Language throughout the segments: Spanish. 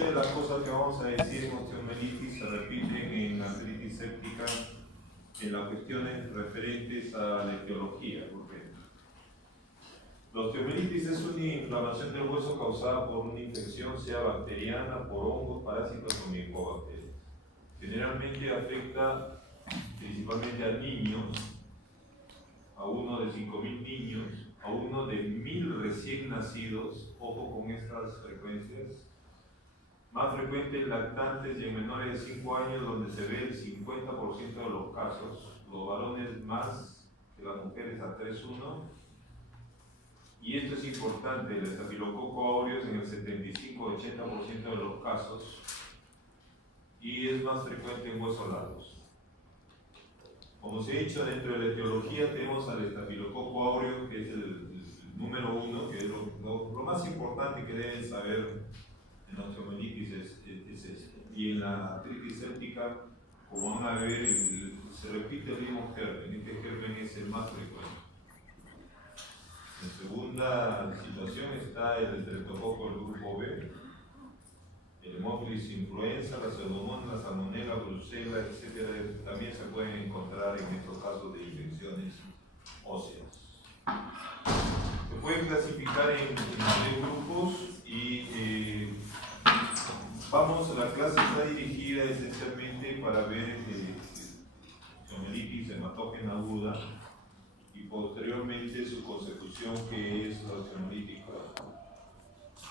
muchas de las cosas que vamos a decir en osteomielitis se repiten en artritis séptica en las cuestiones referentes a la etiología, por ejemplo. La osteomielitis es una inflamación del hueso causada por una infección, sea bacteriana, por hongos, parásitos o micobacterias. Generalmente afecta principalmente a niños, a uno de 5.000 niños, a uno de 1.000 recién nacidos, ojo con estas frecuencias. Más frecuente en lactantes y en menores de 5 años, donde se ve el 50% de los casos, los varones más que las mujeres a 3:1. Y esto es importante, el estafilococo aureus en el 75-80% de los casos, y es más frecuente en huesos largos. Como se ha dicho, dentro de la etiología tenemos al estafilococo aureus, que es el número 1, que es lo más importante que deben saber en la osteomielitis es esto. Y en la artritis séptica, como van a ver, se repite el mismo germen. Este germen es el más frecuente. En segunda situación está el Streptococcus del grupo B, el Haemophilus influenza, la Pseudomonas, la Salmonella, Brucella, etc. También se pueden encontrar en estos casos de infecciones óseas. Se pueden clasificar en 3 grupos y la clase está dirigida esencialmente para ver osteomielitis hematógena aguda y posteriormente su consecución, que es la osteomielitis crónica.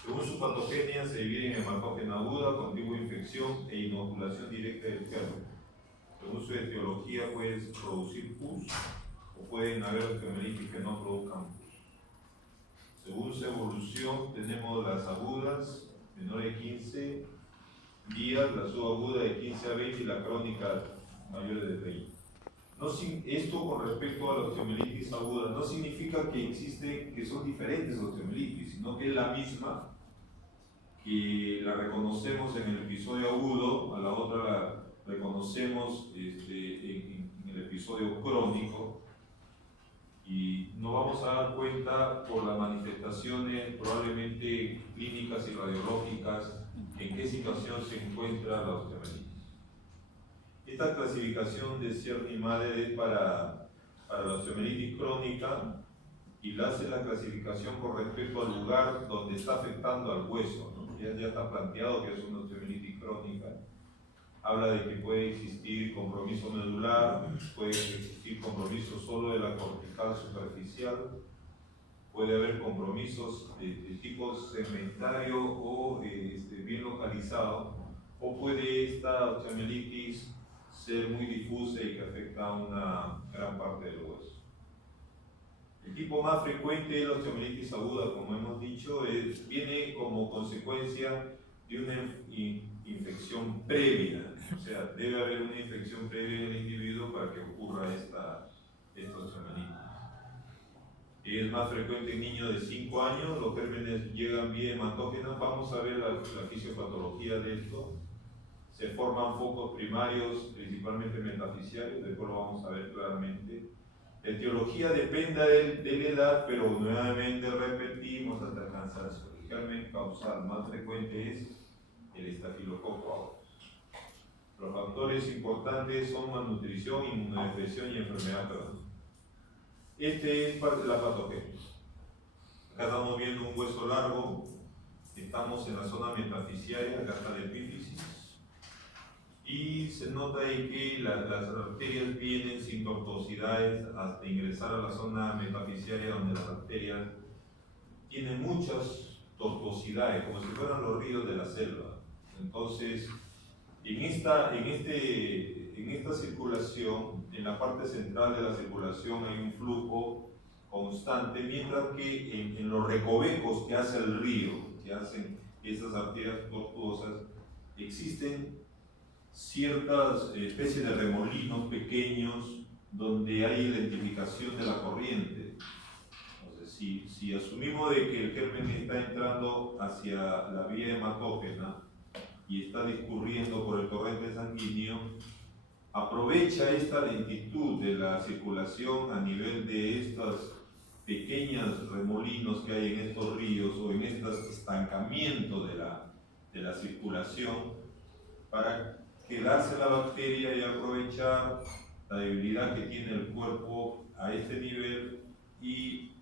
Según su patogenia se divide en hematógena aguda, contigua infección e inoculación directa del germen. Según su etiología puede producir pus o pueden haber osteomielitis que no produzcan pus. Según su evolución tenemos las agudas, menores de 15 días, la subaguda de 15 a 20 y la crónica mayores de 20. Esto con respecto a la osteomielitis aguda no significa que son diferentes osteomielitis, sino que es la misma, que la reconocemos en el episodio agudo, a la otra la reconocemos en el episodio crónico, y nos vamos a dar cuenta por las manifestaciones probablemente clínicas y radiológicas en qué situación se encuentra la osteomielitis. Esta clasificación de Czerny-Madej es para la osteomielitis crónica y la hace la clasificación con respecto al lugar donde está afectando al hueso, ¿no? Ya está planteado que es una osteomielitis crónica. Habla de que puede existir compromiso medular, puede existir compromiso solo de la cortical superficial, puede haber compromisos de tipo segmentario o bien localizado, o puede esta osteomielitis ser muy difusa y que afecta a una gran parte del hueso. El tipo más frecuente de la osteomielitis aguda, como hemos dicho, viene como consecuencia de una infección previa. O sea, debe haber una infección previa en el individuo para que ocurra esta osteomielitis. Es más frecuente en niños de 5 años, los gérmenes llegan bien hematógenos. Vamos a ver la fisiopatología de esto. Se forman focos primarios, principalmente metafisiarios, después lo vamos a ver claramente. La etiología depende de la edad, pero nuevamente repetimos hasta el cansancio. El germen causal más frecuente es el estafilococo aureus. Los factores importantes son malnutrición, inmunodepresión y enfermedad crónica. Este es la patogenia. Acá estamos viendo un hueso largo, estamos en la zona metafisiaria, acá está la epífisis. Y se nota ahí que las arterias vienen sin tortuosidades hasta ingresar a la zona metafisiaria, donde las arterias tienen muchas tortuosidades, como si fueran los ríos de la selva. Entonces, en esta circulación, en la parte central de la circulación hay un flujo constante, mientras que en los recovecos que hace el río, que hacen esas arterias tortuosas, existen ciertas especies de remolinos pequeños donde hay identificación de la corriente. Entonces, si asumimos de que el germen está entrando hacia la vía hematógena y está discurriendo por el torrente sanguíneo, aprovecha esta lentitud de la circulación a nivel de estos pequeños remolinos que hay en estos ríos o en estos estancamientos de la circulación para quedarse la bacteria y aprovechar la debilidad que tiene el cuerpo a este nivel y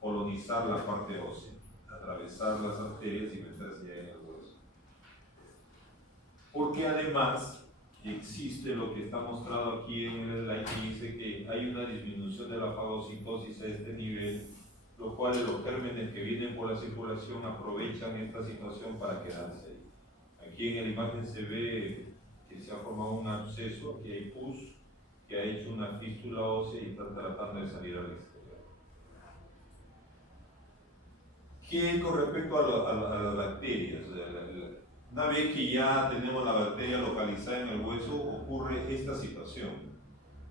colonizar la parte ósea, atravesar las arterias y meterse ya en el hueso. Porque además existe lo que está mostrado aquí en el slide, que dice que hay una disminución de la fagocitosis a este nivel, lo cual los gérmenes que vienen por la circulación aprovechan esta situación para quedarse ahí. Aquí en la imagen se ve que se ha formado un absceso, aquí hay pus, que ha hecho una fístula ósea y está tratando de salir al exterior. ¿Qué con respecto a las bacterias? Una vez que ya tenemos la bacteria localizada en el hueso, ocurre esta situación.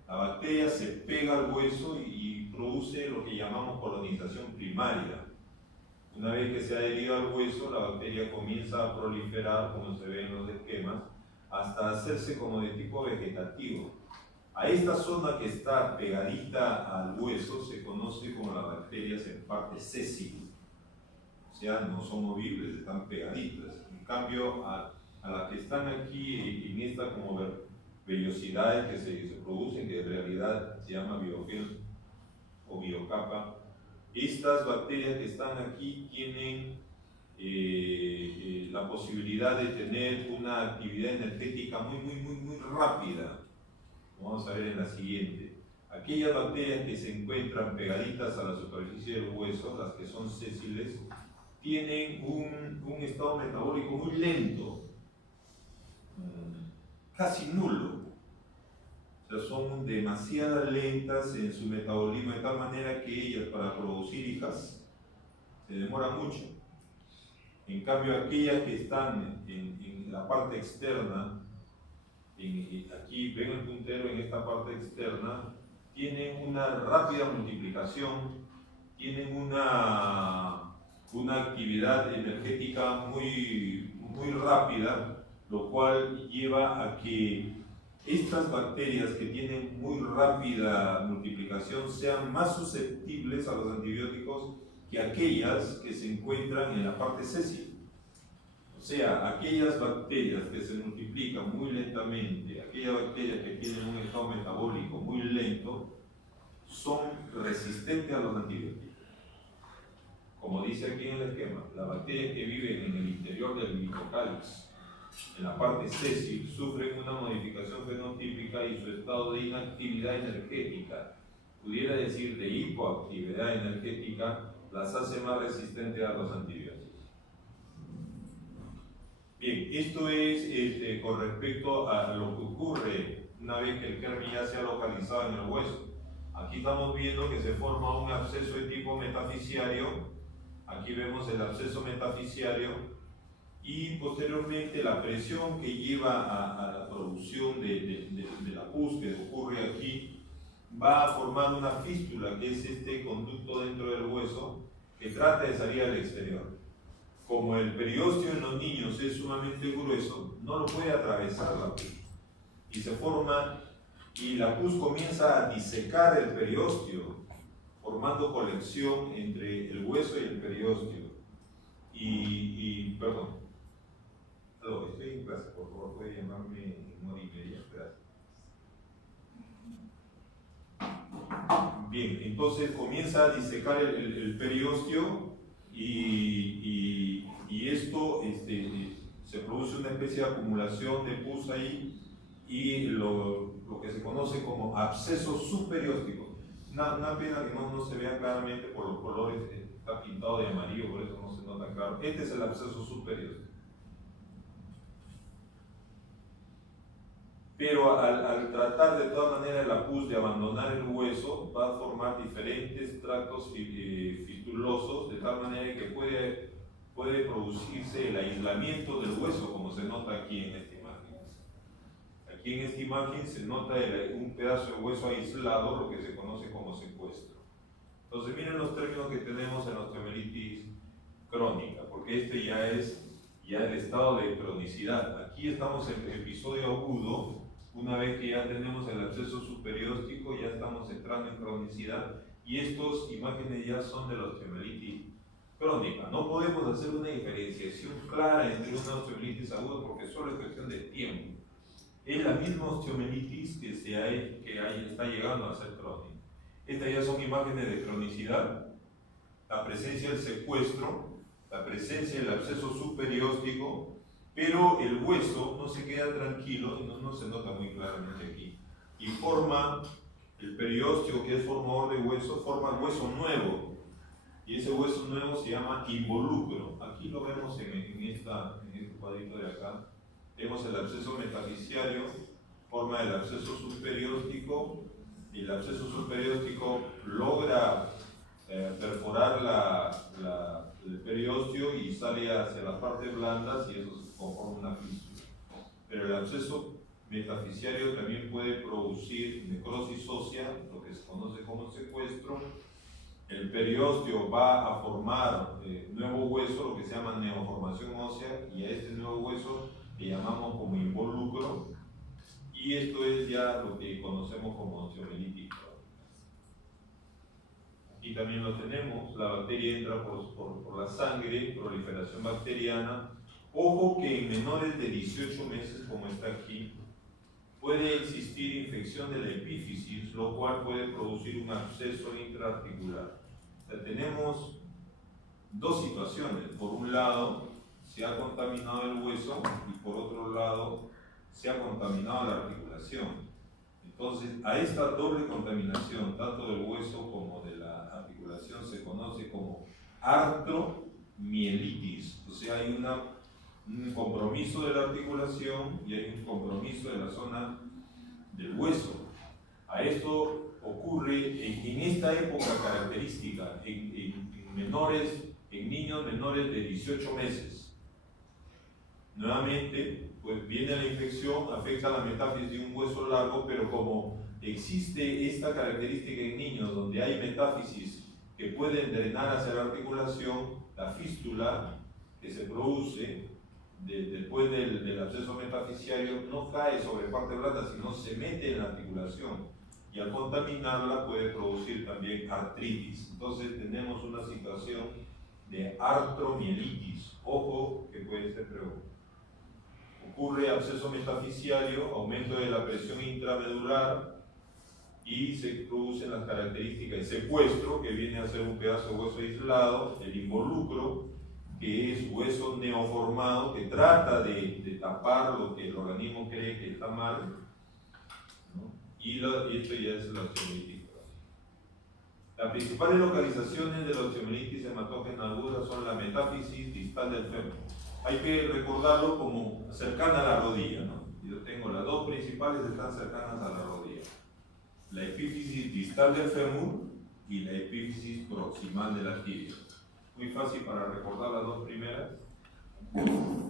La bacteria se pega al hueso y produce lo que llamamos colonización primaria. Una vez que se ha adherido al hueso, la bacteria comienza a proliferar, como se ve en los esquemas, hasta hacerse como de tipo vegetativo. A esta zona que está pegadita al hueso se conoce como las bacterias en parte sésile. O sea, no son movibles, están pegaditas. En cambio, a las que están aquí en esta como vellosidades que se producen, que en realidad se llama biofilm o biocapa, estas bacterias que están aquí tienen la posibilidad de tener una actividad energética muy rápida. Vamos a ver en la siguiente. Aquellas bacterias que se encuentran pegaditas a la superficie del hueso, las que son sésiles, tienen un estado metabólico muy lento, casi nulo. O sea, son demasiado lentas en su metabolismo, de tal manera que ellas, para producir hijas, se demoran mucho. En cambio, aquellas que están en la parte externa, aquí ven el puntero en esta parte externa, tienen una rápida multiplicación, tienen una actividad energética muy rápida, lo cual lleva a que estas bacterias que tienen muy rápida multiplicación sean más susceptibles a los antibióticos que aquellas que se encuentran en la parte sésil. O sea, aquellas bacterias que se multiplican muy lentamente, aquellas bacterias que tienen un estado metabólico muy lento, son resistentes a los antibióticos. Como dice aquí en el esquema, las bacterias que viven en el interior del glicocálix, en la parte sésil, sufren una modificación fenotípica y su estado de inactividad energética, pudiera decir de hipoactividad energética, las hace más resistentes a los antibióticos. Bien, esto es con respecto a lo que ocurre una vez que el germen ya se ha localizado en el hueso. Aquí estamos viendo que se forma un absceso de tipo metafisiario. Aquí vemos el absceso metafisiario y posteriormente la presión que lleva a la producción de la pus que ocurre aquí va a formar una fístula, que es este conducto dentro del hueso que trata de salir al exterior. Como el periósteo en los niños es sumamente grueso, no lo puede atravesar la pus y se forma, y la pus comienza a disecar el periósteo, formando colección entre el hueso y el periósteo. Perdón, estoy en clase, por favor, puede llamarme en hora y media, gracias. Bien, entonces comienza a disecar el periósteo y esto se produce una especie de acumulación de pus ahí y lo que se conoce como absceso subperióstico. Una pena que no se vea claramente por los colores, está pintado de amarillo, por eso no se nota claro. Este es el absceso subperióstico. Pero al tratar de todas maneras la pus de abandonar el hueso, va a formar diferentes tractos fistulosos, de tal manera que puede producirse el aislamiento del hueso, como se nota aquí en esta imagen. Aquí en esta imagen se nota un pedazo de hueso aislado, lo que se conoce como secuestro. Entonces miren los términos que tenemos en la osteomielitis crónica, porque este ya es el estado de cronicidad. Aquí estamos en episodio agudo. Una vez que ya tenemos el absceso subperióstico, ya estamos entrando en cronicidad y estas imágenes ya son de la osteomielitis crónica. No podemos hacer una diferenciación clara entre una osteomielitis aguda porque solo es cuestión de tiempo. Es la misma osteomielitis que está llegando a ser crónica. Estas ya son imágenes de cronicidad, la presencia del secuestro, la presencia del absceso subperióstico, pero el hueso no se queda tranquilo, no se nota muy claramente aquí, y forma el periósteo, que es formador de hueso, forma hueso nuevo, y ese hueso nuevo se llama involucro. Aquí lo vemos en este cuadrito de acá. Vemos el absceso metafisiario, forma el absceso subperióstico, y el absceso subperióstico logra perforar el periósteo y sale hacia las partes blandas y eso se conforma una fístula. Pero el absceso metafisiario también puede producir necrosis ósea, lo que se conoce como secuestro. El periósteo va a formar nuevo hueso, lo que se llama neoformación ósea, y a este nuevo hueso le llamamos como involucro, y esto es ya lo que conocemos como osteomielitis. Y también lo tenemos, la bacteria entra por la sangre, proliferación bacteriana. Ojo que en menores de 18 meses, como está aquí, puede existir infección de la epífisis, lo cual puede producir un absceso intraarticular. O sea, tenemos dos situaciones. Por un lado, se ha contaminado el hueso y por otro lado, se ha contaminado la articulación. Entonces, a esta doble contaminación, tanto del hueso como de la articulación, se conoce como artromielitis. O sea, hay un compromiso de la articulación y hay un compromiso de la zona del hueso. A esto ocurre en esta época característica, en niños menores de 18 meses. Nuevamente, pues viene la infección, afecta la metáfisis de un hueso largo, pero como existe esta característica en niños donde hay metáfisis que pueden drenar hacia la articulación, la fístula que se produce después del absceso metafisiario no cae sobre parte blanda, sino se mete en la articulación y al contaminarla puede producir también artritis. Entonces tenemos una situación de artromielitis. Ojo que puede ser preocupante. Ocurre absceso metafisiario, aumento de la presión intramedular y se producen las características de secuestro, que viene a ser un pedazo de hueso aislado, el involucro, que es hueso neoformado, que trata de tapar lo que el organismo cree que está mal, ¿no? Y esto ya es la osteomielitis. Las principales localizaciones de la osteomielitis hematógena aguda son la metáfisis distal del fémur. Hay que recordarlo como cercana a la rodilla, ¿no? Yo tengo las dos principales, están cercanas a la rodilla. La epífisis distal del fémur y la epífisis proximal de la tibia. Muy fácil para recordar las dos primeras.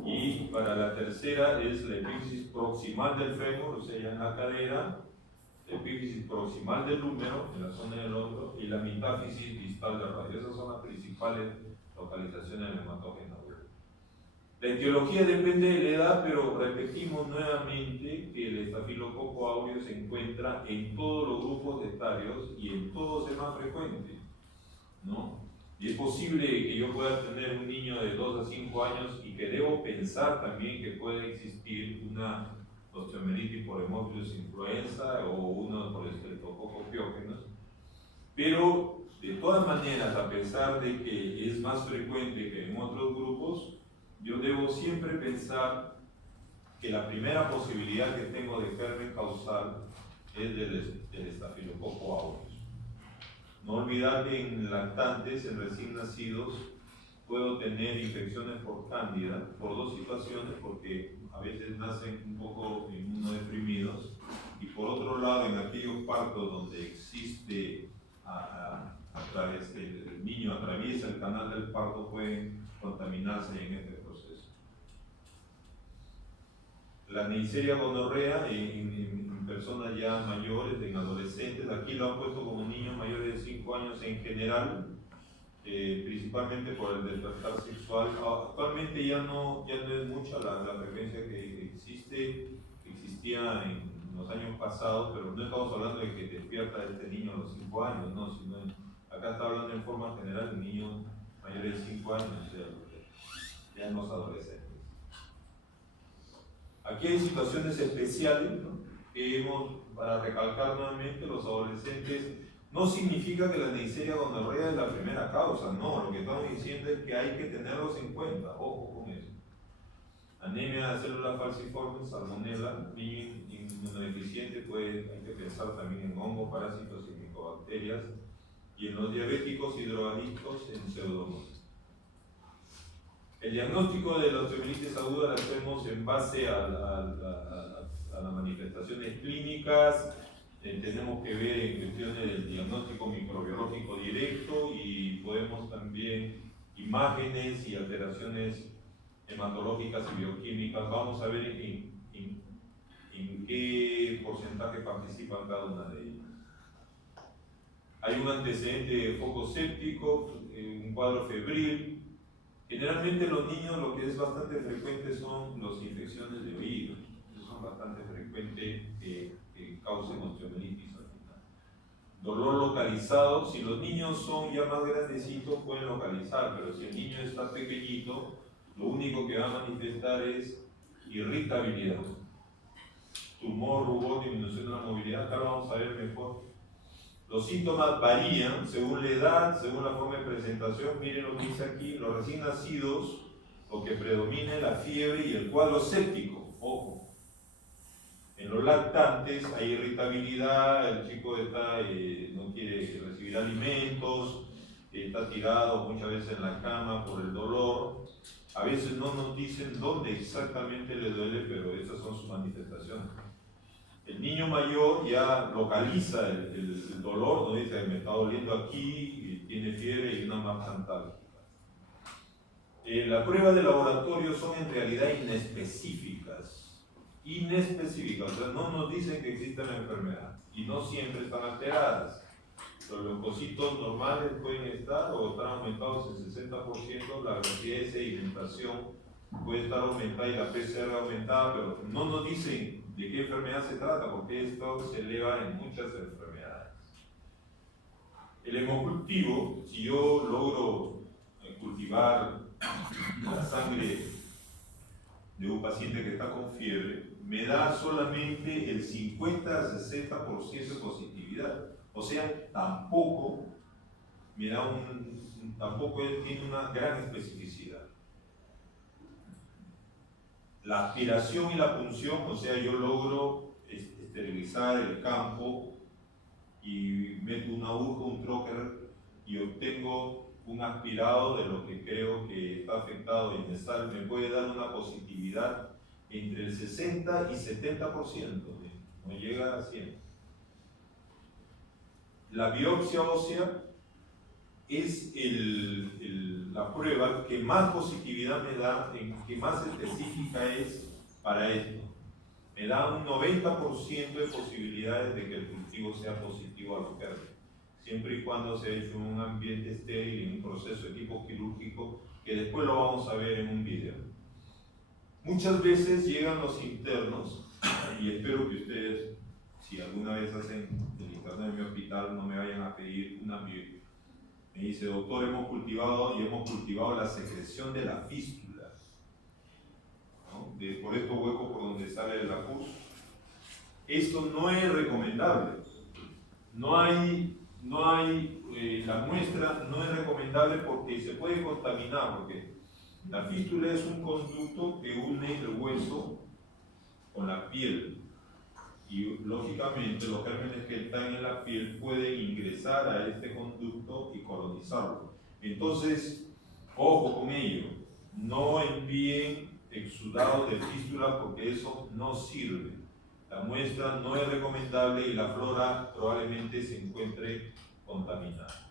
Y para la tercera es la epífisis proximal del fémur, o sea, ya en la cadera, la epífisis proximal del húmero, en la zona del hombro, y la metáfisis distal del radio. Esas son las principales localizaciones del hematógeno agudo. La etiología depende de la edad, pero repetimos nuevamente que el estafilococo aureus se encuentra en todos los grupos etarios y en todos es más frecuente, ¿no? Y es posible que yo pueda tener un niño de 2 a 5 años y que debo pensar también que puede existir una osteomielitis por Haemophilus influenza o uno por Streptococcus pyogenes, pero de todas maneras, a pesar de que es más frecuente que en otros grupos, yo debo siempre pensar que la primera posibilidad que tengo de germen causal es del estafilococo aureus. No olvidar que en lactantes, en recién nacidos, puedo tener infecciones por cándida, por dos situaciones, porque a veces nacen un poco inmunodeprimidos, y por otro lado, en aquellos partos donde existe, el niño atraviesa el canal del parto, pueden contaminarse en este proceso. La Neisseria gonorrea en personas ya mayores, en adolescentes, aquí lo han puesto como niños mayores de 5 años en general, principalmente por el despertar sexual. Actualmente ya no es mucha la frecuencia que existía en los años pasados, pero no estamos hablando de que despierta este niño a los 5 años, no, sino acá está hablando en forma general de niños mayores de 5 años, ya en los adolescentes. Aquí hay situaciones especiales, ¿no? Que para recalcar nuevamente, los adolescentes no significa que la neisseria gonorrea es la primera causa, no, lo que estamos diciendo es que hay que tenerlos en cuenta, ojo con eso. Anemia de células falciformes, salmonella, niño inmunodeficiente, hay que pensar también en hongos, parásitos y micobacterias, y en los diabéticos y drogadictos en pseudomonas. El diagnóstico de la osteomielitis aguda lo hacemos en base a las manifestaciones clínicas. Tenemos que ver en cuestiones del diagnóstico microbiológico directo y podemos también imágenes y alteraciones hematológicas y bioquímicas. Vamos a ver en qué porcentaje participan cada una de ellas. Hay un antecedente de foco séptico, un cuadro febril. Generalmente los niños lo que es bastante frecuente son las infecciones de oído. Son bastante frecuentes que causen osteomielitis al final. Dolor localizado, si los niños son ya más grandecitos pueden localizar, pero si el niño está pequeñito, lo único que va a manifestar es irritabilidad. Tumor, rubor, disminución de la movilidad, acá lo vamos a ver mejor. Los síntomas varían según la edad, según la forma de presentación. Miren lo que dice aquí, los recién nacidos, lo que predomina es la fiebre y el cuadro séptico. Ojo. En los lactantes hay irritabilidad, el chico no quiere recibir alimentos, está tirado muchas veces en la cama por el dolor. A veces no nos dicen dónde exactamente le duele, pero esas son sus manifestaciones. El niño mayor ya localiza el dolor, ¿no? Dice, me está doliendo aquí, tiene fiebre y una marcha antálgica. Las pruebas de laboratorio son en realidad inespecíficas, o sea, no nos dicen que existe la enfermedad y no siempre están alteradas. Los leucocitos normales pueden estar o están aumentados en 60%, la velocidad de sedimentación puede estar aumentada y la PCR aumentada, pero no nos dicen de qué enfermedad se trata, porque esto se eleva en muchas enfermedades. El hemocultivo, si yo logro cultivar la sangre de un paciente que está con fiebre, me da solamente el 50 a 60% de positividad. O sea, tampoco tiene una gran especificidad. La aspiración y la punción, o sea, yo logro esterilizar el campo y meto una aguja, un trocker y obtengo un aspirado de lo que creo que está afectado y me puede dar una positividad entre el 60 y 70%, no llega a 100. La biopsia ósea es la prueba que más positividad me da, que más específica es para esto. Me da un 90% de posibilidades de que el cultivo sea positivo a los gérmenes, siempre y cuando se ha hecho en un ambiente estéril, en un proceso de tipo quirúrgico, que después lo vamos a ver en un video. Muchas veces llegan los internos, y espero que ustedes, si alguna vez hacen el interno en mi hospital, no me vayan a pedir una biopsia. Me dice, doctor, hemos cultivado la secreción de la fístula, ¿no? Por estos huecos por donde sale la pus. Esto no es recomendable. La muestra no es recomendable porque se puede contaminar, porque la fístula es un conducto que une el hueso con la piel. Y lógicamente los gérmenes que están en la piel pueden ingresar a este conducto y colonizarlo. Entonces, ojo con ello, no envíen exudados de fístula porque eso no sirve. La muestra no es recomendable y la flora probablemente se encuentre contaminada.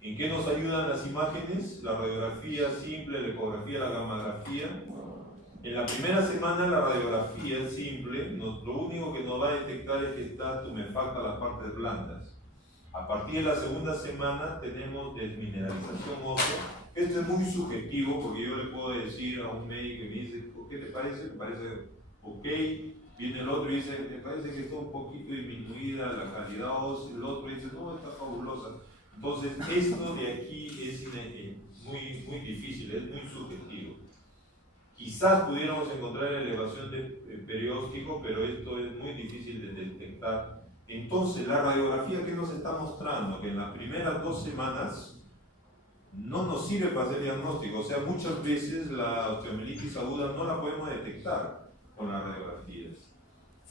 ¿En qué nos ayudan las imágenes? La radiografía simple, la ecografía, la gammagrafía. En la primera semana la radiografía simple, lo único que nos va a detectar es que está tumefacta las partes blandas. A partir de la segunda semana tenemos desmineralización ósea. Esto es muy subjetivo porque yo le puedo decir a un médico y me dice, ¿qué te parece? Me parece ok. Viene el otro y dice, me parece que está un poquito disminuida la calidad ósea. El otro dice, no, está fabulosa. Entonces, esto de aquí es muy difícil, es muy subjetivo. Quizás pudiéramos encontrar elevación de perióstico, pero esto es muy difícil de detectar. Entonces, la radiografía, ¿qué nos está mostrando? Que en las primeras 2 semanas no nos sirve para hacer diagnóstico. O sea, muchas veces la osteomielitis aguda no la podemos detectar con las radiografías.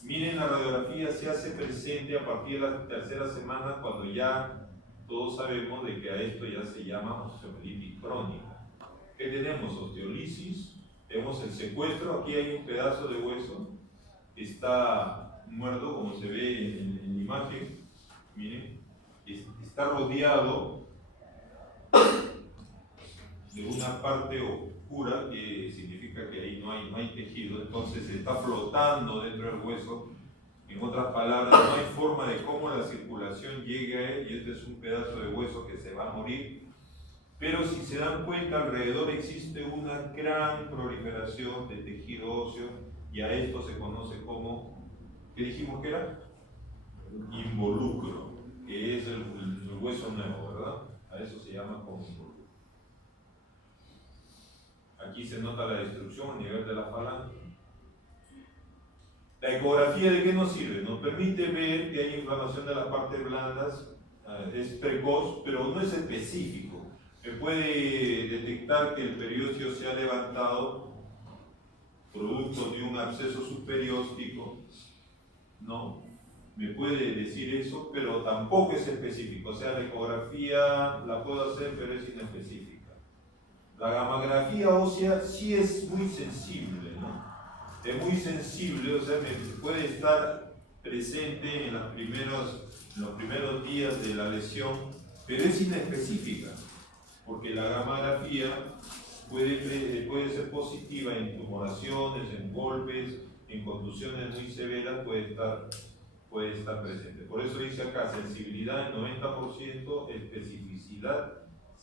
Miren, la radiografía se hace presente a partir de la 3ª semana, cuando ya todos sabemos de que a esto ya se llama osteomielitis crónica. ¿Qué tenemos? Osteolisis. Vemos el secuestro, aquí hay un pedazo de hueso, está muerto como se ve en la imagen, miren, está rodeado de una parte oscura, que significa que ahí no hay tejido, entonces está flotando dentro del hueso. En otras palabras, no hay forma de cómo la circulación llegue a él, y este es un pedazo de hueso que se va a morir. Pero si se dan cuenta, alrededor existe una gran proliferación de tejido óseo, y a esto se conoce como, ¿qué dijimos que era? Involucro, que es el hueso nuevo, ¿verdad? A eso se llama como involucro. Aquí se nota la destrucción a nivel de la falange. La ecografía, ¿de qué nos sirve? Nos permite ver que hay inflamación de las partes blandas, es precoz, pero no es específico. Me puede detectar que el periósteo se ha levantado producto de un absceso subperióstico, ¿no? Me puede decir eso, pero tampoco es específico. O sea, la ecografía la puedo hacer, pero es inespecífica. La gammagrafía ósea sí es muy sensible, ¿no? Es muy sensible, o sea, me puede estar presente en los primeros días de la lesión, pero es inespecífica, porque la gammagrafía puede ser positiva en tumoraciones, en golpes, en contusiones muy severas, puede estar presente. Por eso dice acá, sensibilidad 90%, especificidad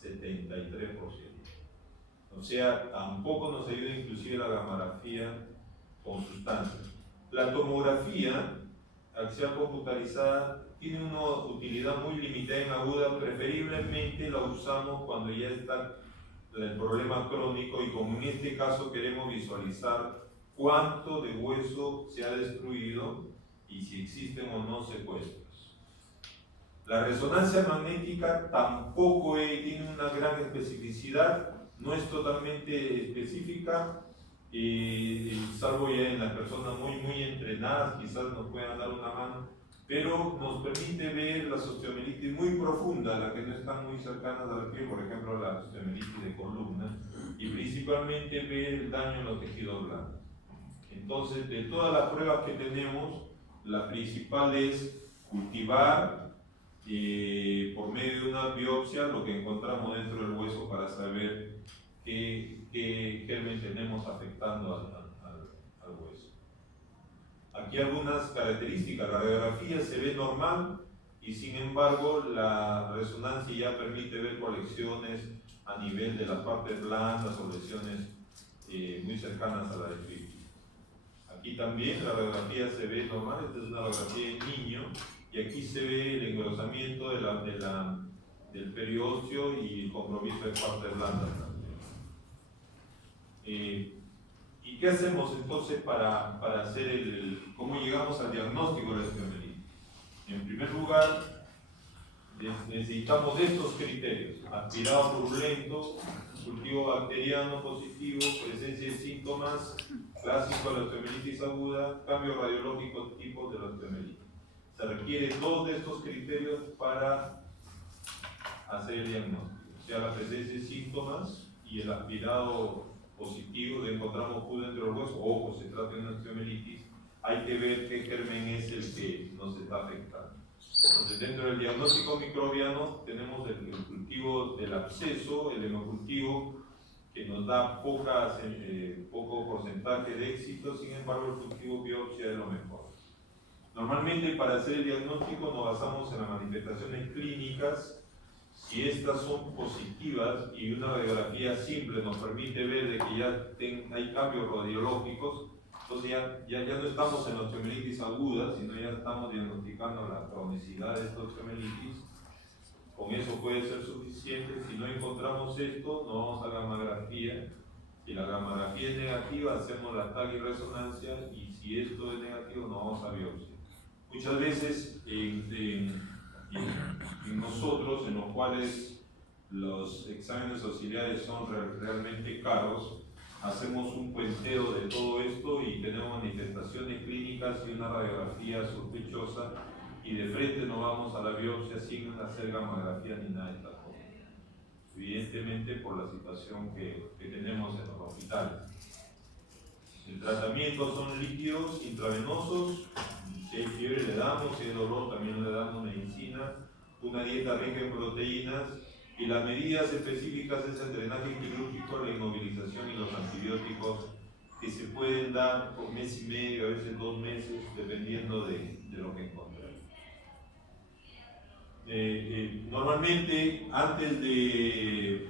73%. O sea, tampoco nos ayuda inclusive la gammagrafía con sustancias. La tomografía axial computarizada tiene una utilidad muy limitada en aguda, preferiblemente la usamos cuando ya está el problema crónico, y como en este caso queremos visualizar cuánto de hueso se ha destruido y si existen o no secuestros. La resonancia magnética tampoco tiene una gran especificidad, no es totalmente específica, salvo ya en las personas muy entrenadas, quizás nos puedan dar una mano, pero nos permite ver las osteomielitis muy profundas, las que no están muy cercanas a la piel, por ejemplo la osteomielitis de columna, y principalmente ver el daño en los tejidos blandos. Entonces, de todas las pruebas que tenemos, la principal es cultivar por medio de una biopsia lo que encontramos dentro del hueso para saber qué germen tenemos afectando al hueso. Aquí algunas características. La radiografía se ve normal, y sin embargo la resonancia ya permite ver colecciones a nivel de las partes blandas o lesiones muy cercanas a la detritus. Aquí también la radiografía se ve normal, esta es una radiografía en niño, y aquí se ve el engrosamiento del periósteo y el compromiso de partes blandas también. ¿Y qué hacemos entonces para hacer cómo llegamos al diagnóstico de la osteomielitis? En primer lugar, necesitamos de estos criterios: aspirado purulento, cultivo bacteriano positivo, presencia de síntomas clásicos de la osteomielitis aguda, cambio radiológico tipo de la osteomielitis. Se requiere 2 de estos criterios para hacer el diagnóstico, o sea, la presencia de síntomas y el aspirado positivo de encontramos pus dentro del hueso. Ojo, se trata de una osteomielitis, hay que ver qué germen es el que nos está afectando. Entonces, dentro del diagnóstico microbiano tenemos el cultivo del absceso, el hemocultivo, que nos da poco porcentaje de éxito, sin embargo el cultivo biopsia es lo mejor. Normalmente para hacer el diagnóstico nos basamos en las manifestaciones clínicas. Si estas son positivas y una radiografía simple nos permite ver de que ya hay cambios radiológicos, entonces ya no estamos en osteomielitis aguda, sino ya estamos diagnosticando la cronicidad de esta osteomielitis con eso puede ser suficiente. Si no encontramos esto, no vamos a gammagrafía. Si la gammagrafía es negativa, hacemos la TAC y resonancia, y si esto es negativo, no vamos a biopsia. Muchas veces en nosotros, en los cuales los exámenes auxiliares son realmente caros, hacemos un puenteo de todo esto y tenemos manifestaciones clínicas y una radiografía sospechosa, y de frente no vamos a la biopsia sin hacer gammagrafía ni nada de estas cosas. Evidentemente por la situación que tenemos en los hospitales. El tratamiento son líquidos intravenosos, si hay fiebre le damos, si hay dolor también le damos medicina, una dieta rica en proteínas, y las medidas específicas es el drenaje quirúrgico, la inmovilización y los antibióticos, que se pueden dar por mes y medio, a veces 2 meses, dependiendo de lo que encontremos. Normalmente, antes de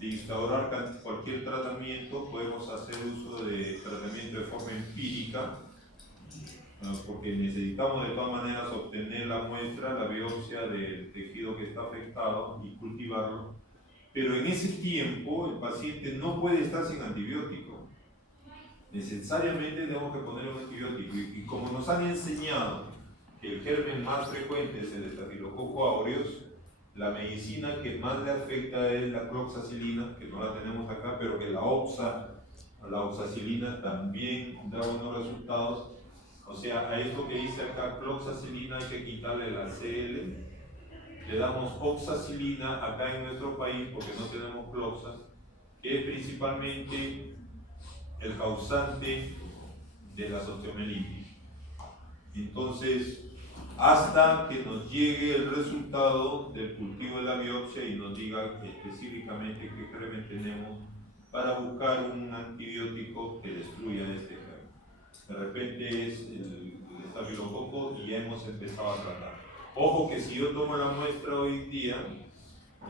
instaurar cualquier tratamiento, podemos hacer uso de tratamiento de forma empírica, porque necesitamos de todas maneras obtener la muestra, la biopsia del tejido que está afectado y cultivarlo, pero en ese tiempo el paciente no puede estar sin antibiótico. Necesariamente tenemos que poner un antibiótico, y como nos han enseñado que el germen más frecuente es el Staphylococcus aureus, la medicina que más le afecta es la cloxacilina, que no la tenemos acá, pero que la oxacilina también da buenos resultados. O sea, a esto que dice acá, cloxacilina, hay que quitarle la CL, le damos oxacilina acá en nuestro país porque no tenemos cloxa, que es principalmente el causante de las osteomelitis. Entonces, hasta que nos llegue el resultado del cultivo de la biopsia y nos diga específicamente qué germen tenemos, para buscar un antibiótico que destruya este germen. De repente es el estafilococo y ya hemos empezado a tratar. Ojo que si yo tomo la muestra hoy día,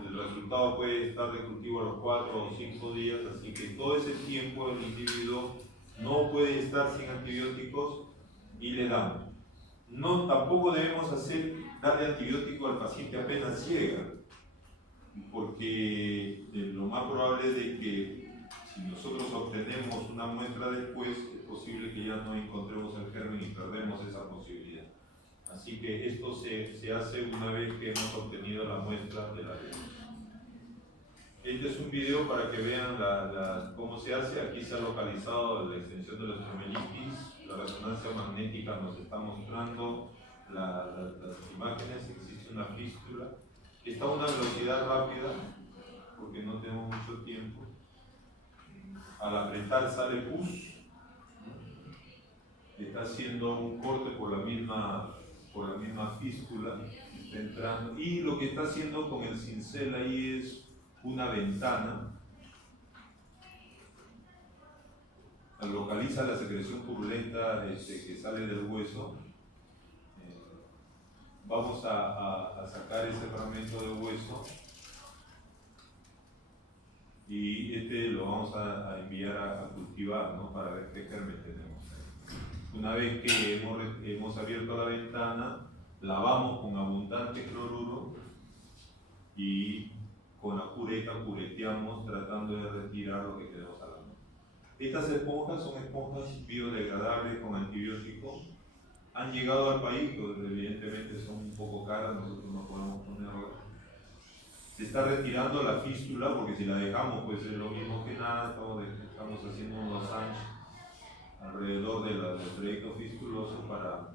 el resultado puede estar de cultivo a los 4 o 5 días, así que todo ese tiempo el individuo no puede estar sin antibióticos y le damos. No, tampoco debemos darle antibiótico al paciente apenas llega, porque lo más probable es de que si nosotros obtenemos una muestra después, es posible que ya no encontremos el germen y perdemos esa posibilidad. Así que esto se hace una vez que hemos obtenido la muestra de la biopsia. Este es un video para que vean cómo se hace. Aquí se ha localizado la extensión de la osteomelitis. La resonancia magnética nos está mostrando las imágenes. Existe una fístula. Está a una velocidad rápida porque no tenemos mucho tiempo. Al apretar sale pus. Está haciendo un corte por la misma fístula. Está entrando. Y lo que está haciendo con el cincel ahí es una ventana. Localiza la secreción purulenta que sale del hueso. Vamos a sacar ese fragmento de hueso y lo vamos a enviar a cultivar, ¿no? Para ver qué germen tenemos. Una vez que hemos abierto la ventana, lavamos con abundante cloruro y con la cureta cureteamos tratando de retirar lo que queremos a la mano. Estas esponjas son esponjas biodegradables con antibióticos. Han llegado al país, pero evidentemente son un poco caras, nosotros no podemos ponerlas. Se está retirando la fístula porque si la dejamos pues es lo mismo que nada, estamos haciendo unos anchos alrededor del trayecto fistuloso para,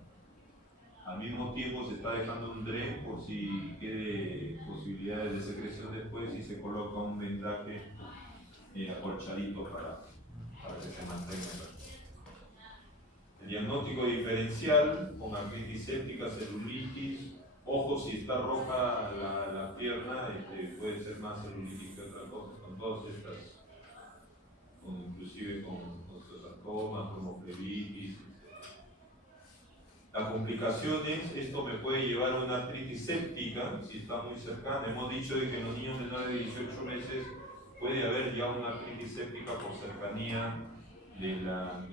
al mismo tiempo se está dejando un dren por si quede posibilidades de secreción después y se coloca un vendaje acolchadito para que se mantenga. El diagnóstico diferencial con artritis séptica, celulitis. Ojo, si está roja la pierna, puede ser más celulitis que otra cosa, con todas estas, inclusive con osteosarcoma, cromoflebitis, etc. Las complicaciones, esto me puede llevar a una artritis séptica, si está muy cercana. Hemos dicho que en los niños menores de 18 meses puede haber ya una artritis séptica por cercanía de la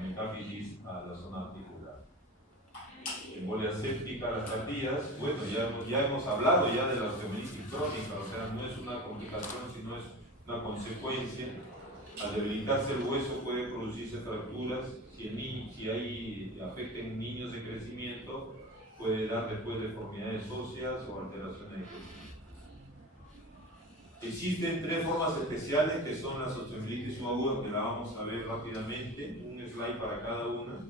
metáfisis a la zona articular. embolia séptica a las tardías, bueno, ya hemos hablado ya de la osteomielitis crónica, o sea, no es una complicación, sino es una consecuencia. Al debilitarse el hueso puede producirse fracturas, si hay afecta en niños de crecimiento, puede dar después deformidades óseas o alteraciones de crecimiento. Existen tres formas especiales que son las osteomielitis subagudas, que la vamos a ver rápidamente, un slide para cada una.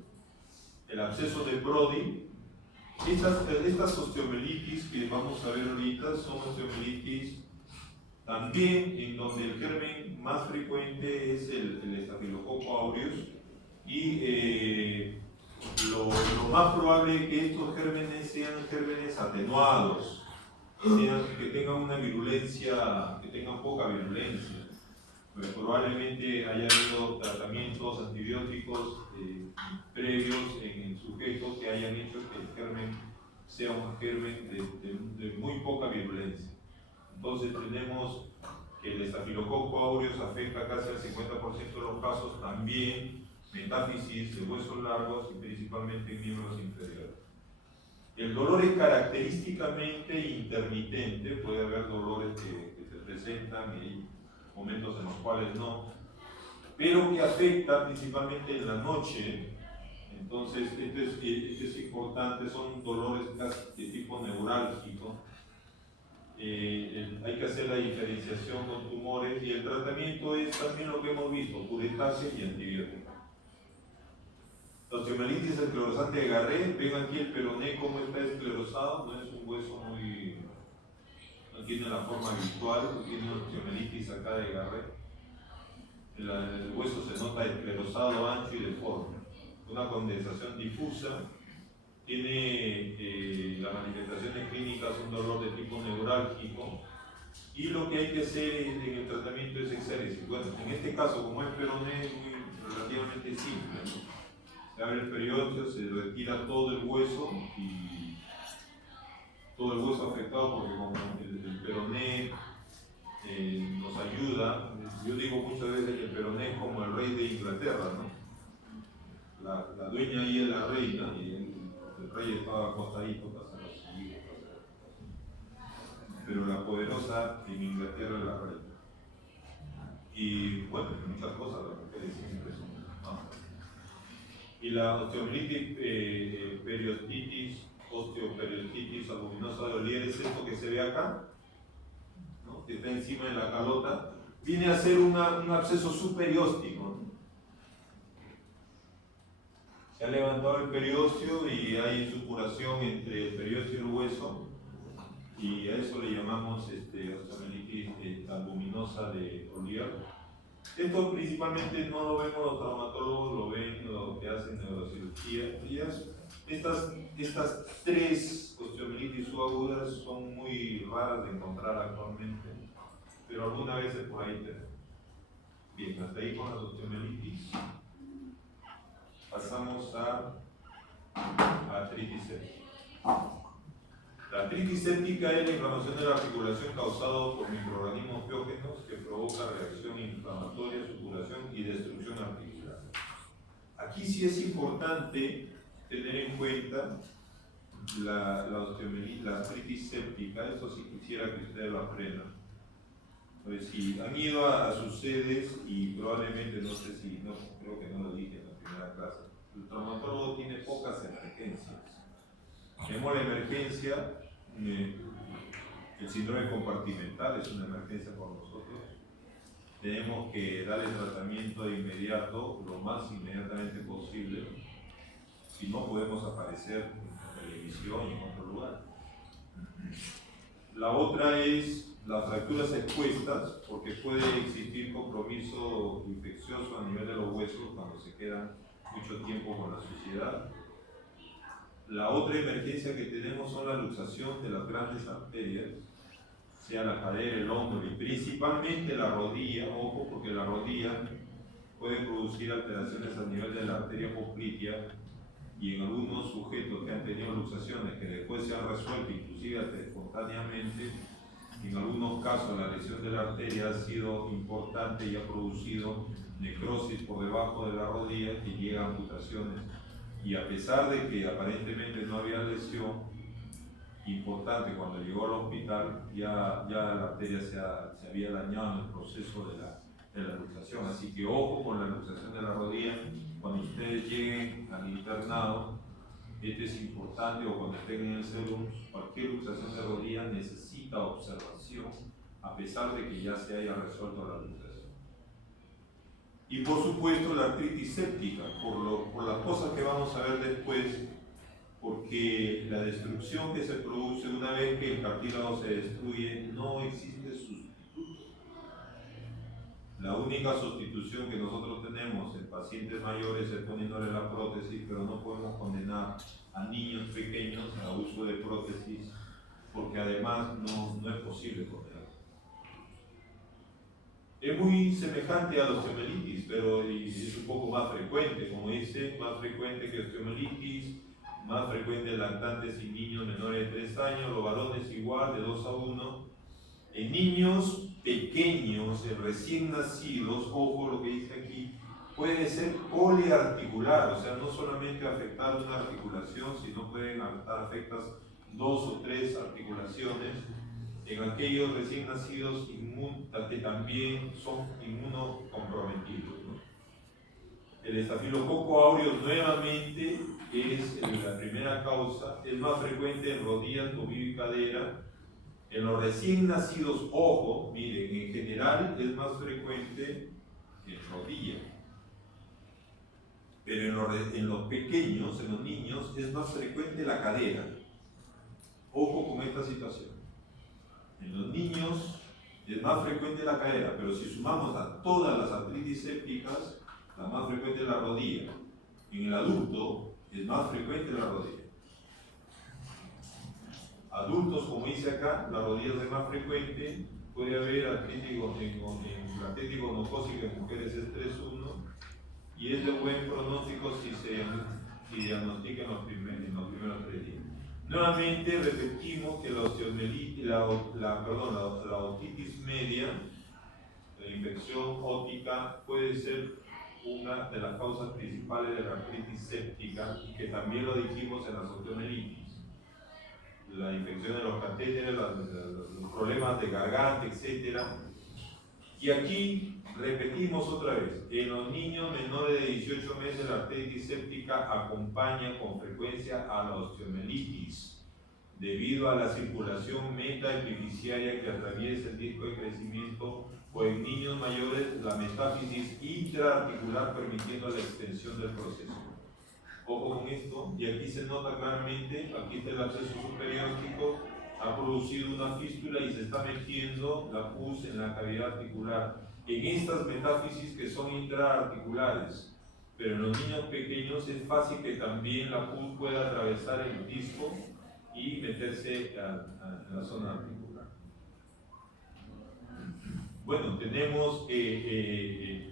El absceso de Brody. Estas osteomielitis que vamos a ver ahorita son osteomielitis también en donde el germen más frecuente es el Staphylococcus aureus y lo más probable es que estos gérmenes sean gérmenes atenuados, que tengan una virulencia, que tengan poca virulencia. Pues probablemente haya habido tratamientos antibióticos previos en el sujeto que hayan hecho que el germen sea un germen de muy poca virulencia. Entonces tenemos que el Staphylococcus aureus afecta casi al 50% de los casos, también metáfisis de huesos largos y principalmente en miembros inferiores. El dolor es característicamente intermitente, puede haber dolores que se presentan y hay momentos en los cuales no, pero que afecta principalmente en la noche. Entonces, esto es importante, son dolores de tipo neurálgico. Hay que hacer la diferenciación con tumores y el tratamiento es también lo que hemos visto, curetácea y antibiótico. La osteomielitis esclerosante de Garrett, ven aquí el peroné cómo está esclerosado, no es un hueso no tiene la forma habitual, tiene una osteomielitis acá de Garrett. El hueso se nota esclerosado, ancho y deforme, una condensación difusa. Tiene las manifestaciones clínicas, un dolor de tipo neurálgico, y lo que hay que hacer en el tratamiento es exéresis. Bueno, en este caso, como es peroné, es relativamente simple, ¿no? Se abre el periósteo, se retira todo el hueso y todo el hueso afectado, porque como el peroné nos ayuda. Yo digo muchas veces que el peroné es como el rey de Inglaterra, ¿no? La dueña ahí es la reina y el rey estaba acostadito para hacer los seguidos, pero la poderosa en Inglaterra es la reina. Y bueno, muchas cosas las mujeres siempre son. Y la osteomielitis osteoperiostitis albuminosa de Ollier es esto que se ve acá, ¿no? Que está encima de la calota, viene a ser un absceso superióstico, ¿no? Se ha levantado el periósteo y hay supuración entre el periósteo y el hueso, y a eso le llamamos osteomielitis albuminosa de Ollier. Esto principalmente no lo vemos los traumatólogos, lo ven los que hacen neurocirugía. Estas tres osteomielitis subagudas son muy raras de encontrar actualmente, pero algunas veces por ahí tenemos. Bien, hasta ahí con las osteomielitis. Pasamos a artritis séptica. La artritis séptica es la inflamación de la articulación causada por microorganismos biógenos que provoca reacción inflamatoria, supuración y destrucción articular. Aquí sí es importante tener en cuenta la artritis séptica. Esto sí quisiera que ustedes lo aprendan. Pues si han ido a sus sedes y probablemente, no sé si, no, creo que no lo dije en la primera clase, el traumatólogo tiene pocas emergencias. Tenemos la emergencia, el síndrome compartimental es una emergencia por nosotros. Tenemos que darle tratamiento de inmediato, lo más inmediatamente posible. Si no, podemos aparecer en televisión y en otro lugar. La otra es las fracturas expuestas, porque puede existir compromiso infeccioso a nivel de los huesos cuando se quedan mucho tiempo con la suciedad. La otra emergencia que tenemos son la luxación de las grandes arterias, sea la cadera, el hombro y principalmente la rodilla. Ojo, porque la rodilla puede producir alteraciones a nivel de la arteria poplitea, y en algunos sujetos que han tenido luxaciones que después se han resuelto, inclusive hasta espontáneamente, en algunos casos la lesión de la arteria ha sido importante y ha producido necrosis por debajo de la rodilla que llega a amputaciones y a pesar de que aparentemente no había lesión importante, cuando llegó al hospital ya la arteria se había dañado en el proceso de la luxación. Así que ojo con la luxación de la rodilla cuando ustedes lleguen al internado. Esto es importante, o cuando estén en el CERUM, cualquier luxación de rodilla necesita observación a pesar de que ya se haya resuelto la luxación. Y por supuesto la artritis séptica, por las cosas que vamos a ver después, porque la destrucción que se produce una vez que el cartílago se destruye, no existe sustituto. La única sustitución que nosotros tenemos en pacientes mayores es poniéndole la prótesis, pero no podemos condenar a niños pequeños a uso de prótesis, porque además no es posible condenar. Es muy semejante a la osteomielitis, pero es un poco más frecuente, como dice, más frecuente que osteomielitis, más frecuente en lactantes y niños menores de 3 años, los varones igual, de 2 a 1. En niños pequeños, recién nacidos, ojo lo que dice aquí, puede ser poliarticular, o sea, no solamente afectar una articulación, sino pueden afectar 2 o 3 articulaciones. En aquellos recién nacidos que también son inmunocomprometidos, ¿no? El estafilococo aureus nuevamente es la primera causa, es más frecuente en rodillas, tobillo y cadera. En los recién nacidos, ojo, miren, en general es más frecuente en rodilla, pero en los pequeños, en los niños, es más frecuente la cadera. Ojo con esta situación. En los niños es más frecuente la cadera, pero si sumamos a todas las artritis sépticas, la más frecuente es la rodilla. En el adulto es más frecuente la rodilla. Adultos, como dice acá, la rodilla es más frecuente. Puede haber artritis gonocócica en mujeres es 3-1 y es de buen pronóstico si diagnostica en los primeros 3 días. Nuevamente repetimos que la osteomielitis, la otitis media, la infección ótica, puede ser una de las causas principales de la artritis séptica, y que también lo dijimos en la osteomielitis. La infección de los catéteres, los problemas de garganta, etc. Y aquí repetimos otra vez, en los niños menores de 18 meses la artritis séptica acompaña con frecuencia a la osteomielitis debido a la circulación metaepifisiaria que atraviesa el disco de crecimiento, o en niños mayores la metáfisis intraarticular permitiendo la extensión del proceso. Ojo con esto, y aquí se nota claramente, aquí está el absceso superiórtico, ha producido una fístula y se está metiendo la pus en la cavidad articular, en estas metáfisis que son intraarticulares, pero en los niños pequeños es fácil que también la pus pueda atravesar el disco y meterse a la zona articular. Bueno, tenemos que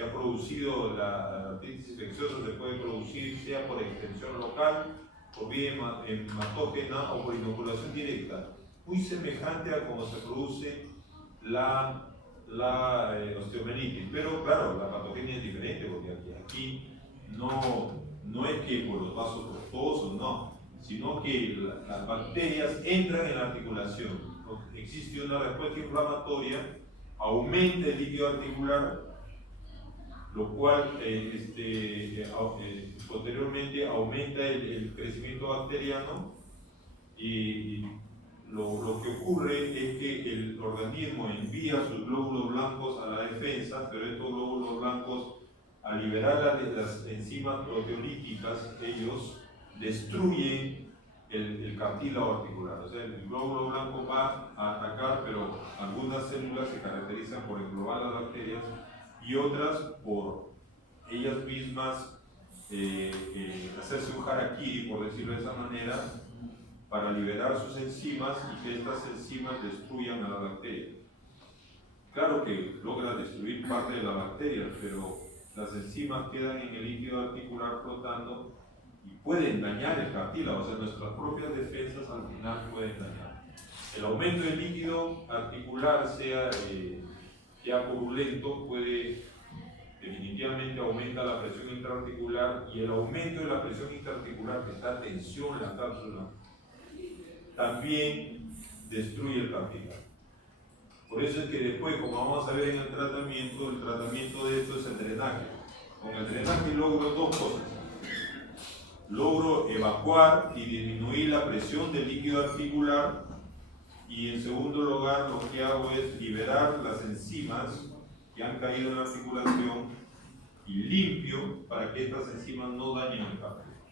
ha producido la artritis infecciosa, se puede producir sea por extensión local, por vía hematógena o por inoculación directa, muy semejante a cómo se produce la osteomielitis, pero claro, la patogenia es diferente, porque aquí no es que por los vasos tortuosos, no, sino que las bacterias entran en la articulación, existe una respuesta inflamatoria, aumenta el líquido articular, lo cual posteriormente aumenta el crecimiento bacteriano, y lo que ocurre es que el organismo envía sus glóbulos blancos a la defensa, pero estos glóbulos blancos, al liberar las enzimas proteolíticas, ellos destruyen el cartílago articular. O sea, el glóbulo blanco va a atacar, pero algunas células se caracterizan por englobar las bacterias y otras por ellas mismas hacerse un harakiri, por decirlo de esa manera, para liberar sus enzimas y que estas enzimas destruyan a la bacteria. Claro que logra destruir parte de la bacteria, pero las enzimas quedan en el líquido articular flotando y pueden dañar el cartílago, o sea, nuestras propias defensas al final pueden dañar. El aumento del líquido articular, sea purulento, puede definitivamente aumentar aumenta la presión intraarticular y el aumento de la presión intraarticular que está tensión en la cápsula también destruye el cartílago. Por eso es que después, como vamos a ver en el tratamiento de esto es el drenaje. Con el drenaje logro dos cosas. Logro evacuar y disminuir la presión del líquido articular, y en segundo lugar lo que hago es liberar las enzimas que han caído en la articulación y limpio para que estas enzimas no dañen el cartílago.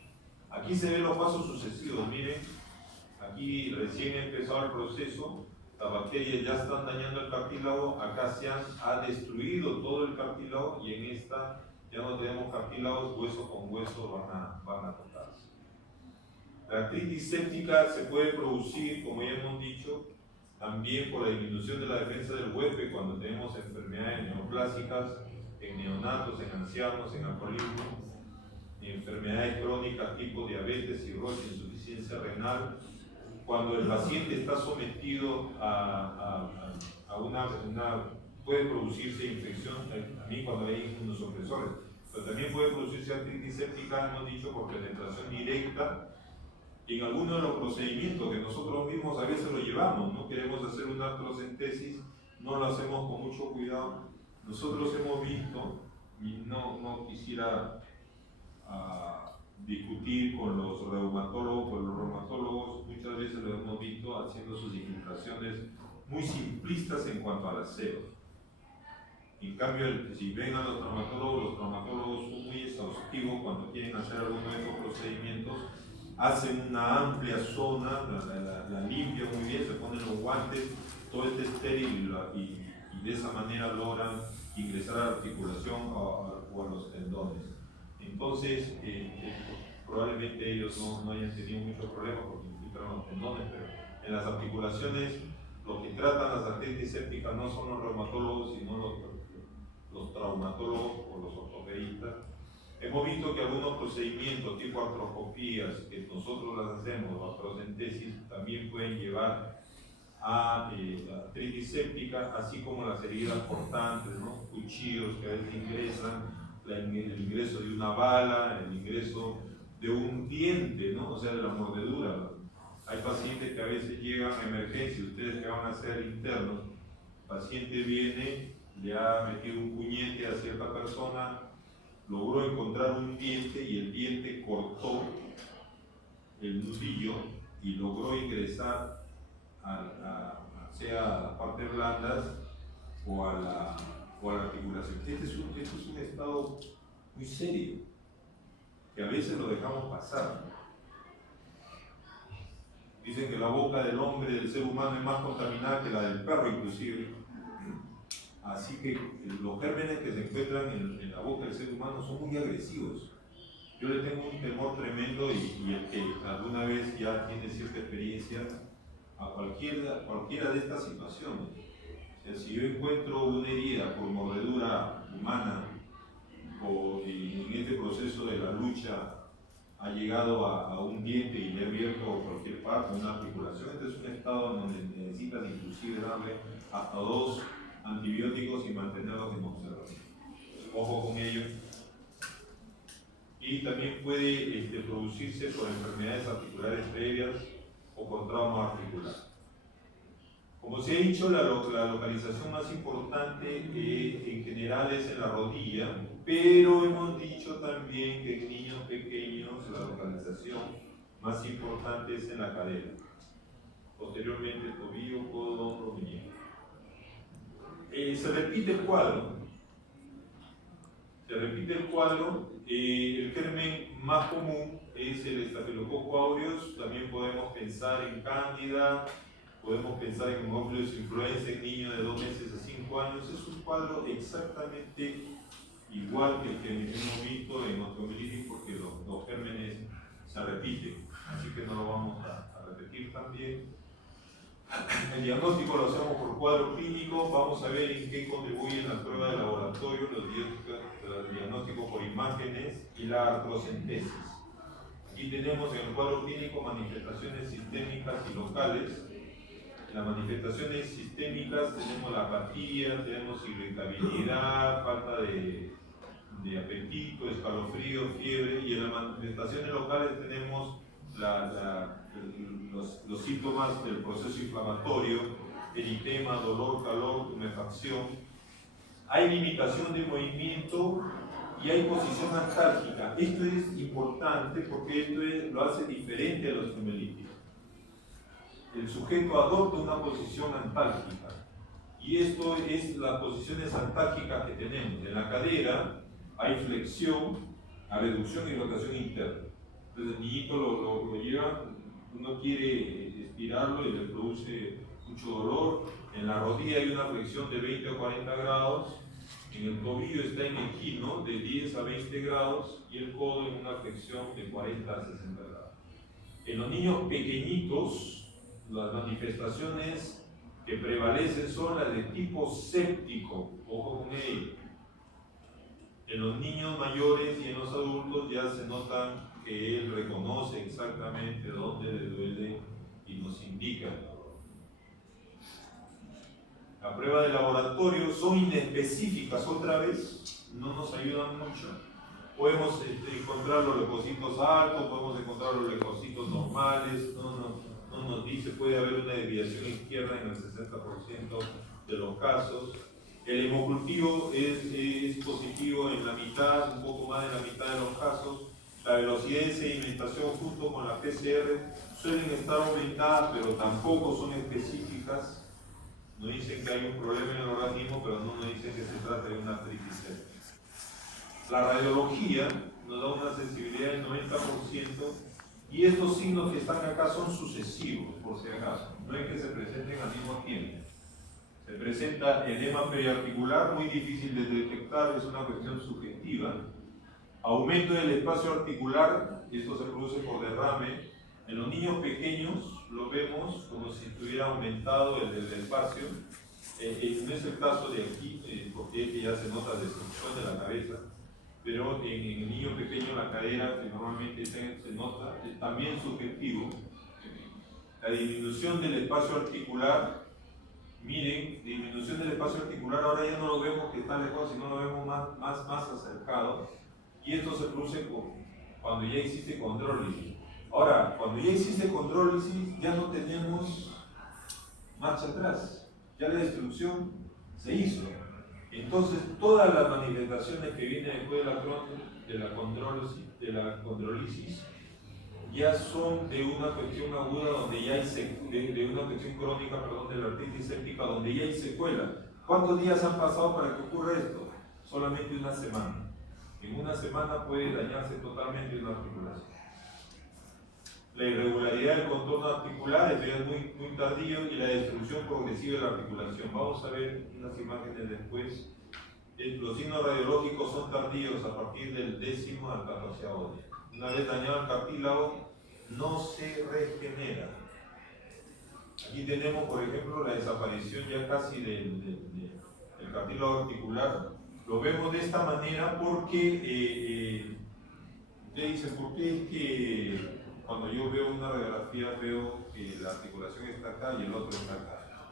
Aquí se ven los pasos sucesivos, miren, aquí recién empezó el proceso, las bacterias ya están dañando el cartílago, acá ha destruido todo el cartílago y en esta ya no tenemos cartílagos, hueso con hueso van a tocarse. La artritis séptica se puede producir, como ya hemos dicho, también por la disminución de la defensa del huésped cuando tenemos enfermedades neoplásicas en neonatos, en ancianos, en alcoholismo, enfermedades crónicas tipo diabetes, cirrosis, insuficiencia renal, cuando el paciente está sometido a puede producirse infección, también cuando hay inmunosupresores, pero también puede producirse artritis séptica, hemos dicho, por penetración directa. En algunos de los procedimientos que nosotros mismos a veces lo llevamos, no queremos hacer una artrocentesis, no lo hacemos con mucho cuidado. Nosotros hemos visto, y no quisiera discutir con los reumatólogos, muchas veces lo hemos visto haciendo sus infiltraciones muy simplistas en cuanto al aseo. En cambio, si ven a los traumatólogos son muy exhaustivos cuando quieren hacer alguno de estos procedimientos. Hacen una amplia zona, la limpian muy bien, se ponen los guantes, todo este estéril y de esa manera logran ingresar a la articulación o a los tendones. Entonces, probablemente ellos no hayan tenido muchos problemas porque infiltran los tendones, pero en las articulaciones los que tratan las artritis sépticas no son los reumatólogos, sino los traumatólogos o los ortopedistas. Hemos visto que algunos procedimientos tipo artroscopías que nosotros las hacemos, o artrocentesis, también pueden llevar a artritis séptica, así como las heridas cortantes, ¿no? Cuchillos que a veces ingresan, el ingreso de una bala, el ingreso de un diente, ¿no? O sea, de la mordedura. Hay pacientes que a veces llegan a emergencia, ustedes que van a ser internos, el paciente viene, le ha metido un puñete a cierta persona, logró encontrar un diente y el diente cortó el nudillo y logró ingresar sea a las partes blandas o a la articulación. Este es un estado muy serio que a veces lo dejamos pasar. Dicen que la boca del hombre, del ser humano, es más contaminada que la del perro inclusive. Así que los gérmenes que se encuentran en la boca del ser humano son muy agresivos. Yo le tengo un temor tremendo y el que alguna vez ya tiene cierta experiencia a cualquiera de estas situaciones. O sea, si yo encuentro una herida por mordedura humana o en este proceso de la lucha ha llegado a un diente y le ha abierto cualquier parte, una articulación, este es un estado donde necesitas inclusive darle hasta 2 antibióticos y mantenerlos en observación. Ojo con ello. Y también puede producirse por enfermedades articulares previas o por trauma articular. Como se ha dicho, la localización más importante en general es en la rodilla, pero hemos dicho también que en niños pequeños la localización más importante es en la cadera. Posteriormente tobillo, codo, hombro, muñeca. Se repite el cuadro. El germen más común es el Staphylococcus aureus. También podemos pensar en cándida, podemos pensar en Haemophilus influenzae en niños de 2 meses a 5 años. Es un cuadro exactamente igual que el que hemos visto en osteomielitis porque los gérmenes se repiten, así que no lo vamos a repetir también. El diagnóstico lo hacemos por cuadro clínico. Vamos a ver en qué contribuyen las pruebas de laboratorio, los diagnósticos por imágenes y la artrocentesis. Aquí tenemos en el cuadro clínico manifestaciones sistémicas y locales. En las manifestaciones sistémicas tenemos la apatía, tenemos irritabilidad, falta de apetito, escalofríos, fiebre, y en las manifestaciones locales tenemos los síntomas del proceso inflamatorio, eritema, dolor, calor, tumefacción. Hay limitación de movimiento y hay posición antálgica. Esto es importante porque esto lo hace diferente a los estromelitis. El sujeto adopta una posición antálgica y esto es las posiciones antálgicas que tenemos. En la cadera hay flexión, reducción y rotación interna. Entonces el niñito lo lleva, uno quiere estirarlo y le produce mucho dolor. En la rodilla hay una flexión de 20 a 40 grados, en el tobillo está en equino de 10 a 20 grados y el codo en una flexión de 40 a 60 grados. En los niños pequeñitos, las manifestaciones que prevalecen son las de tipo séptico, ojo con ello. En los niños mayores y en los adultos ya se nota que él reconoce exactamente dónde le duele y nos indica el dolor. La prueba de laboratorio son inespecíficas, otra vez, no nos ayudan mucho. Podemos encontrar los leucocitos altos, podemos encontrar los leucocitos normales, no nos dice, puede haber una desviación izquierda en el 60% de los casos. El hemocultivo es positivo en la mitad, un poco más de la mitad de los casos. La velocidad de sedimentación junto con la PCR suelen estar aumentadas, pero tampoco son específicas. Nos dicen que hay un problema en el organismo, pero no nos dicen que se trata de una artritis séptica. La radiología nos da una sensibilidad del 90% y estos signos que están acá son sucesivos, por si acaso. No es que se presenten al mismo tiempo. Se presenta edema periarticular, muy difícil de detectar, es una cuestión subjetiva. Aumento del espacio articular, y esto se produce por derrame. En los niños pequeños lo vemos como si estuviera aumentado el espacio. No es el caso de aquí, porque ya se nota destrucción de la cabeza, pero en el niño pequeño la cadera, que normalmente se nota, es también subjetivo. La disminución del espacio articular, miren, disminución del espacio articular, ahora ya no lo vemos que está lejos, sino lo vemos más acercado, y esto se produce cuando ya existe condrólisis. Ahora, cuando ya existe condrólisis, ya no tenemos marcha atrás, ya la destrucción se hizo. Entonces, todas las manifestaciones que vienen después de la condrólisis ya son de una cuestión aguda donde ya hay de una cuestión crónica, perdón, de la artritis séptica, donde ya hay secuela. ¿Cuántos días han pasado para que ocurra esto? Solamente una semana. En una semana puede dañarse totalmente una articulación. La irregularidad del contorno articular, esto ya es muy tardío, y la destrucción progresiva de la articulación. Vamos a ver unas imágenes después. Los signos radiológicos son tardíos a partir del 10º al 14º día. Una vez dañado el cartílago, no se regenera. Aquí tenemos, por ejemplo, la desaparición ya casi del cartílago articular. Lo vemos de esta manera porque, ustedes dicen, ¿por qué es que cuando yo veo una radiografía veo que la articulación está acá y el otro está acá?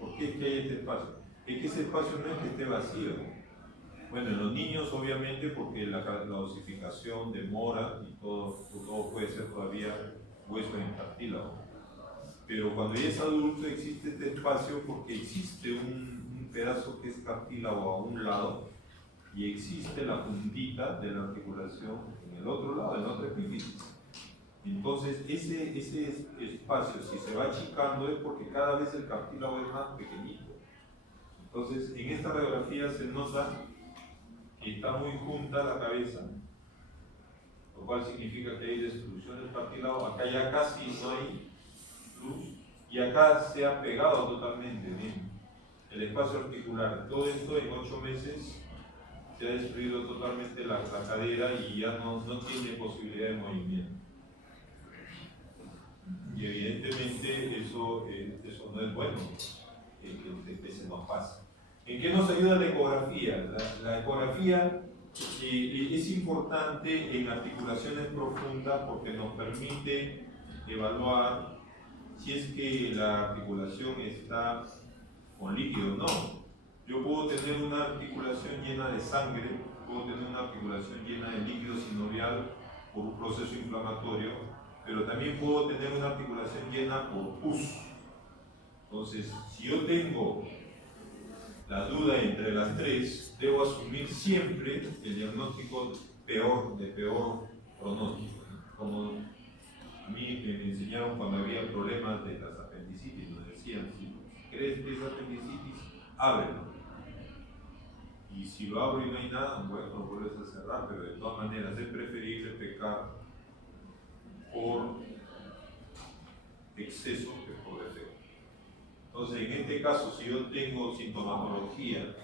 ¿Por qué es que hay este espacio? Es que ese espacio no es que esté vacío. Bueno, en los niños obviamente porque la osificación demora y todo puede ser todavía hueso en cartílago. Pero cuando ya es adulto existe este espacio porque existe un pedazo que es cartílago a un lado y existe la puntita de la articulación en el otro lado, en otra epífisis. Entonces ese espacio, si se va achicando, es porque cada vez el cartílago es más pequeñito. Entonces en esta radiografía se nota que está muy junta la cabeza, lo cual significa que hay destrucción del cartílago. Acá ya casi no hay luz y acá se ha pegado totalmente bien el espacio articular. Todo esto en 8 meses se ha destruido totalmente la cadera y ya no tiene posibilidad de movimiento. Y evidentemente eso no es bueno que se nos pase. ¿En qué nos ayuda la ecografía? La ecografía es importante en articulaciones profundas porque nos permite evaluar si es que la articulación está con líquido o no. Yo puedo tener una articulación llena de sangre, puedo tener una articulación llena de líquido sinovial por un proceso inflamatorio, pero también puedo tener una articulación llena por pus. Entonces, si yo tengo la duda entre las tres, debo asumir siempre el diagnóstico de peor pronóstico. Como a mí me enseñaron cuando había problemas de las apendicitis, nos decían, si crees que es apendicitis, ábrelo. Y si lo abro y no hay nada, bueno, lo vuelves a cerrar, pero de todas maneras es preferible pecar por exceso que por defecto. Entonces, en este caso, si yo tengo sintomatología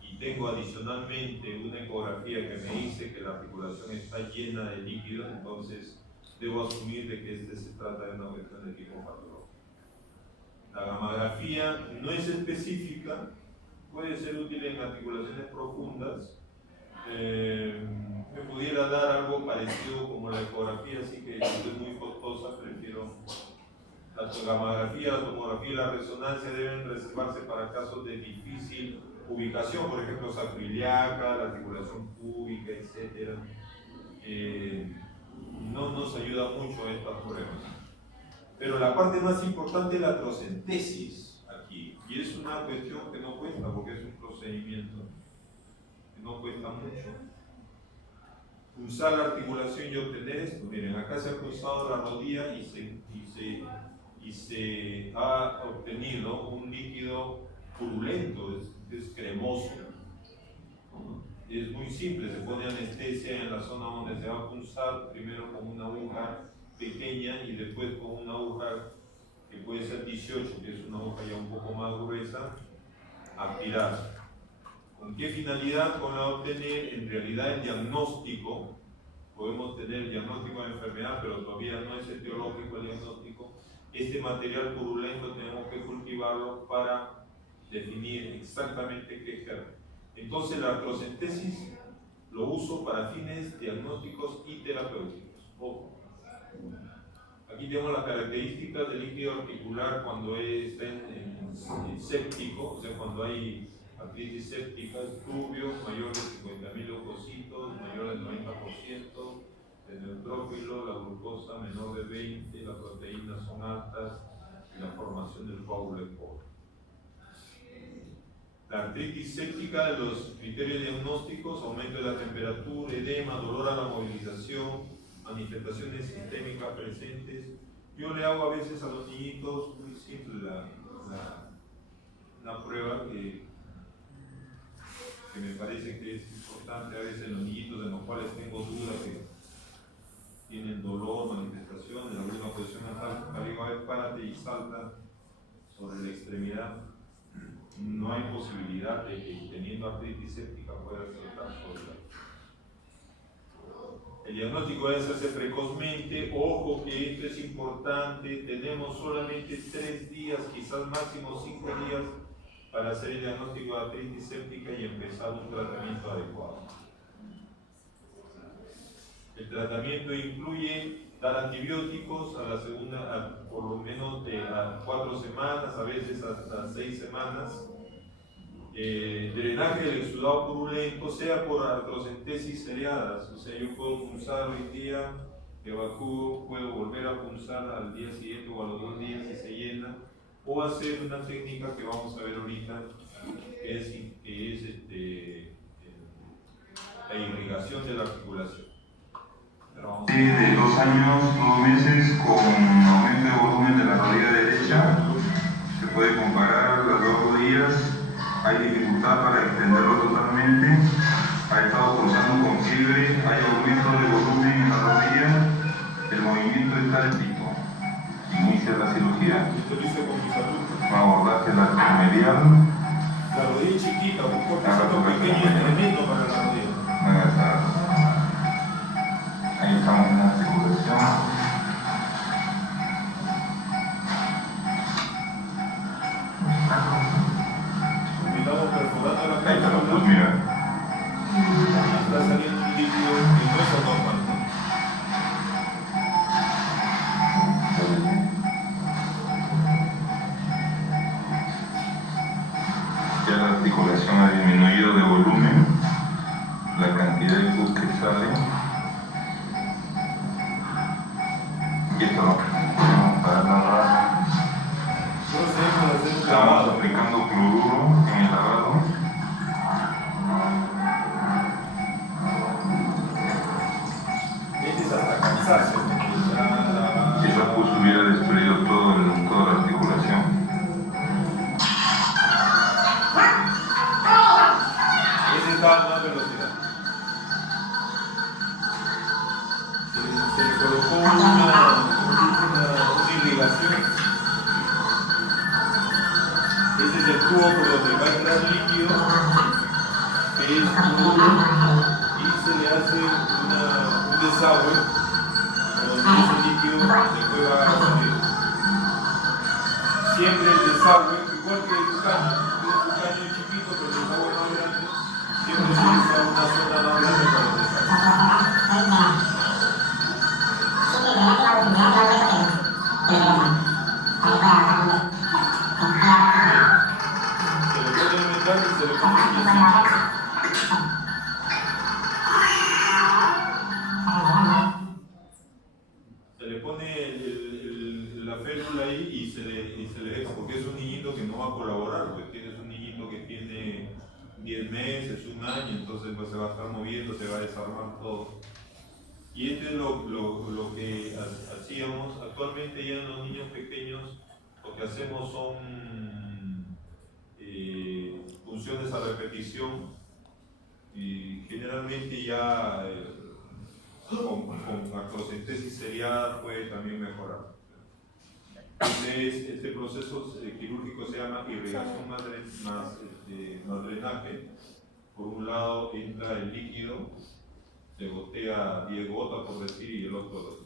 y tengo adicionalmente una ecografía que me dice que la articulación está llena de líquidos, entonces debo asumir de que se trata de una cuestión de tipo patológico. La gamografía no es específica, puede ser útil en articulaciones profundas. Me pudiera dar algo parecido como la ecografía, así que si es muy costosa, prefiero la gamografía, la tomografía y la resonancia deben reservarse para casos de difícil ubicación, por ejemplo, sacroiliaca, la articulación púbica, etc. No nos ayuda mucho estas pruebas. Pero la parte más importante es la artrocentesis aquí, y es una cuestión que no cuesta, porque es un procedimiento que no cuesta mucho. Punzar la articulación y obtener esto. Miren, acá se ha punzado la rodilla y se ha obtenido un líquido purulento, es cremoso. Es muy simple, se pone anestesia en la zona donde se va a punzar, primero con una aguja pequeña y después con una aguja que puede ser 18, que es una aguja ya un poco más gruesa, aspirar. ¿Con qué finalidad? Con la de obtener en realidad el diagnóstico. Podemos tener el diagnóstico de enfermedad, pero todavía no es etiológico el diagnóstico. Este material purulento tenemos que cultivarlo para definir exactamente qué germen. Entonces la artrocentesis lo uso para fines diagnósticos y terapéuticos. Ojo. Aquí tenemos las características del líquido articular cuando está en séptico, o sea, cuando hay artritis séptica, es turbio, mayor de 50.000 leucocitos, mayor del 90%, el neutrófilo, la glucosa menor de 20, las proteínas son altas y la formación del coágulo es pobre. La artritis séptica, de los criterios diagnósticos, aumento de la temperatura, edema, dolor a la movilización, manifestaciones sistémicas presentes. Yo le hago a veces a los niñitos muy simple una prueba que me parece que es importante a veces en los niñitos en los cuales tengo dudas que tienen dolor, manifestaciones, alguna posición arriba, a ver, párate y salta sobre la extremidad. No hay posibilidad de que teniendo artritis séptica pueda saltar sobre la. El diagnóstico debe hacerse precozmente. Ojo que esto es importante, tenemos solamente 3 días, quizás máximo 5 días para hacer el diagnóstico de artritis séptica y empezar un tratamiento adecuado. El tratamiento incluye dar antibióticos a la segunda, por lo menos de 4 semanas, a veces hasta 6 semanas. Drenaje del exudado purulento, sea por artrocentesis seriadas, o sea, yo puedo punzar hoy día, evacúo, puedo volver a punzar al día siguiente o a los 2 días si se llena, o hacer una técnica que vamos a ver ahorita, que es la irrigación de la articulación. De 2 años, 2 meses, con aumento de volumen de la rodilla derecha, se puede comparar las 2 rodillas. Hay dificultad para extenderlo totalmente, ha estado cruzando con fiebre, hay aumento de volumen en la rodilla, el movimiento está lento. Inicia la cirugía. Va a abordaje lateral. La rodilla chiquita, un cortecito pequeño es tremendo para la rodilla. Ahí estamos en la circulación. Estamos perforando la Ahí está, cápsula. pues mira. Está saliendo un líquido que no es anormal. Ya la articulación sale. Y esto lo ponemos para lavar. Estamos aplicando cloruro en el lavado. Este es hasta cansarse, Esa pus hubiera destruido toda la articulación. ese está a más velocidad. Se le colocó una irrigación. Ese es el tubo por donde va a entrar líquido, que es cloruro, y se le hace un desagüe donde ese líquido después va a salir. Siempre el desagüe, igual que el caño es chiquito, pero el desagüe más grande, siempre se usa una zona más grande para el desagüe. Se le puede inventar y se le pone se le pone la férula ahí y se le deja, porque es un niñito que no va a colaborar, pues tienes un niñito que tiene 10 meses, un año, entonces pues se va a estar moviendo, se va a desarmar todo. Y esto es lo que hacíamos. Actualmente ya en los niños pequeños lo que hacemos son funciones a repetición y generalmente ya con artrocentesis seriada puede también mejorar. Entonces, este proceso quirúrgico se llama irrigación más drenaje. Por un lado entra el líquido, se gotea 10 gotas por decir, y el otro.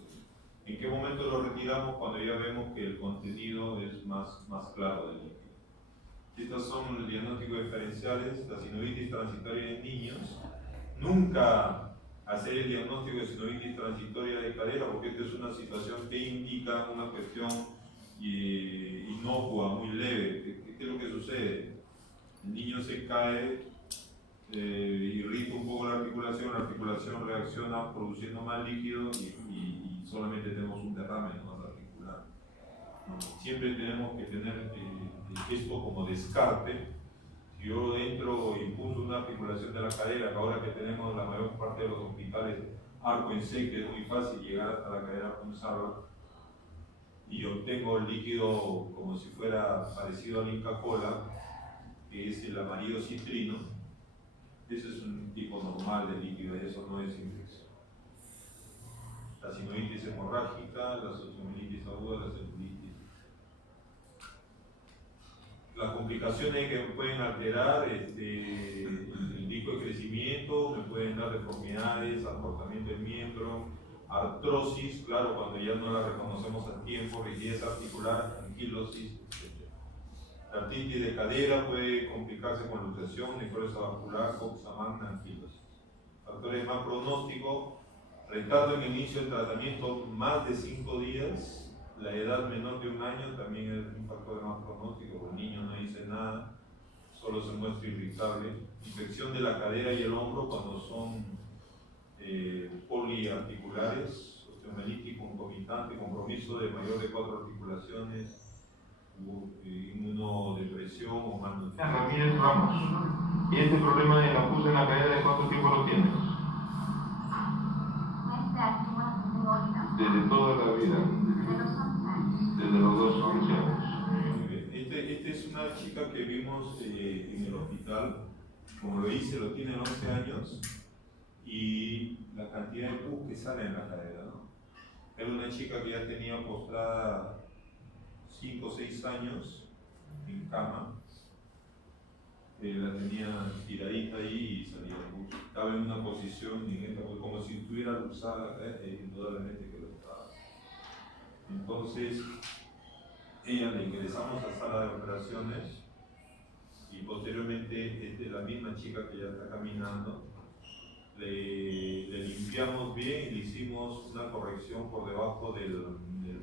¿En qué momento lo retiramos? Cuando ya vemos que el contenido es más claro del líquido. Estos son los diagnósticos diferenciales. La sinovitis transitoria en niños. Nunca hacer el diagnóstico de sinovitis transitoria de cadera, porque esta es una situación que indica una cuestión inocua, muy leve. ¿Qué es lo que sucede? El niño se cae, irrita un poco la articulación reacciona produciendo más líquido y solamente tenemos un derrame no articular. Siempre tenemos que tener esto como descarte. Si yo entro e impulso una articulación de la cadera, que ahora que tenemos la mayor parte de los hospitales arco en C, que es muy fácil llegar hasta la cadera punzarla, y obtengo el líquido como si fuera parecido al Inca Kola, que es el amarillo citrino. Ese es un tipo normal de líquido, eso no es infección. La sinovitis hemorrágica, la sociomielitis aguda, la celulitis. Las complicaciones que me pueden alterar el disco de crecimiento, me pueden dar deformidades, acortamiento del miembro, artrosis, claro, cuando ya no la reconocemos a tiempo, rigidez articular, anquilosis, etc. La artritis de cadera puede complicarse con luxación, necrosis vascular, coxa magna, anquilosis. Factores más pronósticos, retardo en el inicio del tratamiento más de 5 días. La edad menor de 1 año también es un factor de más pronóstico, el niño no dice nada, solo se muestra irritable. Infección de la cadera y el hombro cuando son poliarticulares, osteomielitis concomitante, compromiso de mayor de 4 articulaciones, inmunodepresión o malnutrición. Ramírez Ramos, ¿y este problema de la pus en la cadera de cuánto tiempo lo tienes? Desde toda la vida. Desde los 11 años. Muy bien. Esta es una chica que vimos en el hospital, como lo hice, lo tiene 11 años, y la cantidad de pus que sale en la cadera, ¿no? Era una chica que ya tenía postrada 5 o 6 años en cama, la tenía tiradita ahí y salía pus. Estaba en una posición como si estuviera luxada, indudablemente que lo estaba. Entonces, ella le ingresamos a sala de operaciones y posteriormente la misma chica que ya está caminando, le limpiamos bien y le hicimos una corrección por debajo del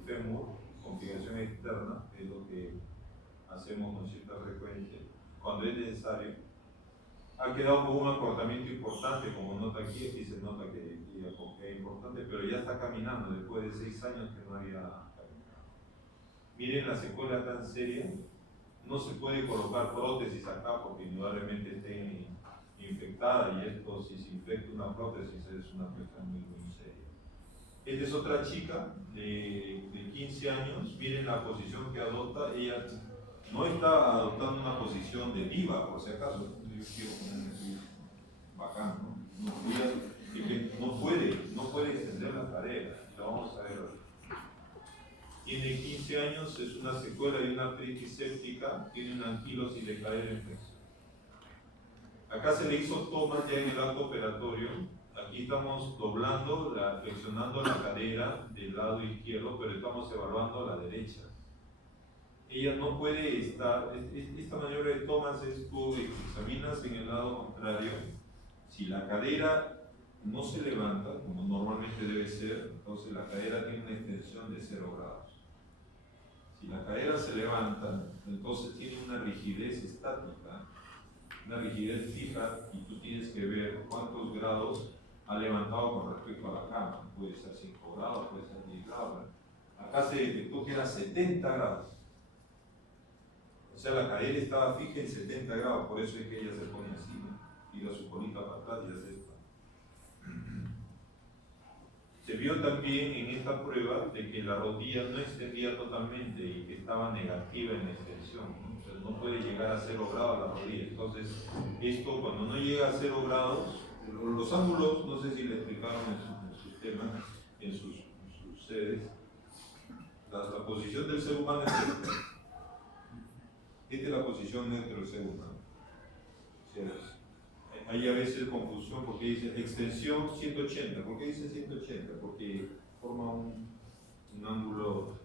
fémur, configuración externa, que es lo que hacemos con cierta frecuencia, cuando es necesario. ha quedado con un acortamiento importante, como nota aquí se nota que es importante, pero ya está caminando después de 6 años que no había caminado. Miren la secuela tan seria, no se puede colocar prótesis acá porque indudablemente esté infectada, y esto, si se infecta una prótesis, es una cuestión muy, muy seria. Esta es otra chica de 15 años, miren la posición que adopta. Ella no está adoptando una posición de diva, por si acaso. Yo quiero ponerme así bacán, ¿no? Ella no puede extender la cadera, lo vamos a ver hoy. Tiene 15 años, es una secuela de una artritis séptica, tiene una anquilosis de cadera en flexión. Acá se le hizo toma ya en el acto operatorio. Aquí estamos doblando, flexionando la cadera del lado izquierdo, pero estamos evaluando la derecha. Ella no puede estar, esta maniobra de tomas es tú examinas en el lado contrario. Si la cadera no se levanta, como normalmente debe ser, entonces la cadera tiene una extensión de 0 grados. Si la cadera se levanta, entonces tiene una rigidez estática, una rigidez fija, y tú tienes que ver cuántos grados ha levantado con respecto a la cama. Puede ser 5 grados, puede ser 10 grados. Acá se detectó que era 70 grados. O sea, la cadera estaba fija en 70 grados, por eso es que ella se pone así, ¿no? Tira su colita para atrás y hace esto. Se vio también en esta prueba de que la rodilla no extendía totalmente y que estaba negativa en la extensión, ¿no? O sea, no puede llegar a 0 grados la rodilla. Entonces, esto cuando no llega a 0 grados, los ángulos, no sé si le explicaron en sus temas, en sus sedes, la posición del ser humano es esta. Esta es la posición neutra del ser humano. O sea, hay a veces confusión porque dice extensión 180. ¿Por qué dice 180? Porque forma un ángulo,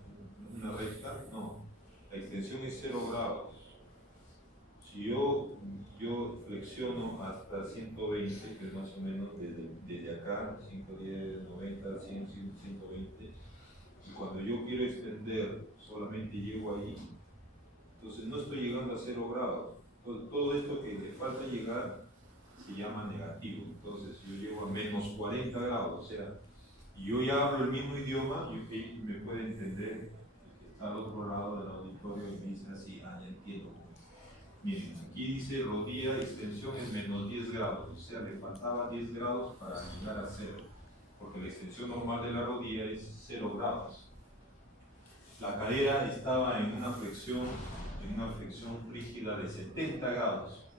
una recta. No, la extensión es 0 grados. Si yo flexiono hasta 120, que es más o menos desde acá, 110, 90, 100, 120, y cuando yo quiero extender solamente llego ahí, entonces no estoy llegando a 0 grados. Todo esto que le falta llegar se llama negativo. Entonces yo llego a menos 40 grados, o sea, y yo ya hablo el mismo idioma y me puede entender el que está al otro lado del auditorio y me dice así, ya entiendo. Miren, aquí dice rodilla, extensión es menos 10 grados, o sea, le faltaba 10 grados para llegar a 0, porque la extensión normal de la rodilla es 0 grados. La cadera estaba en una flexión rígida de 70 grados.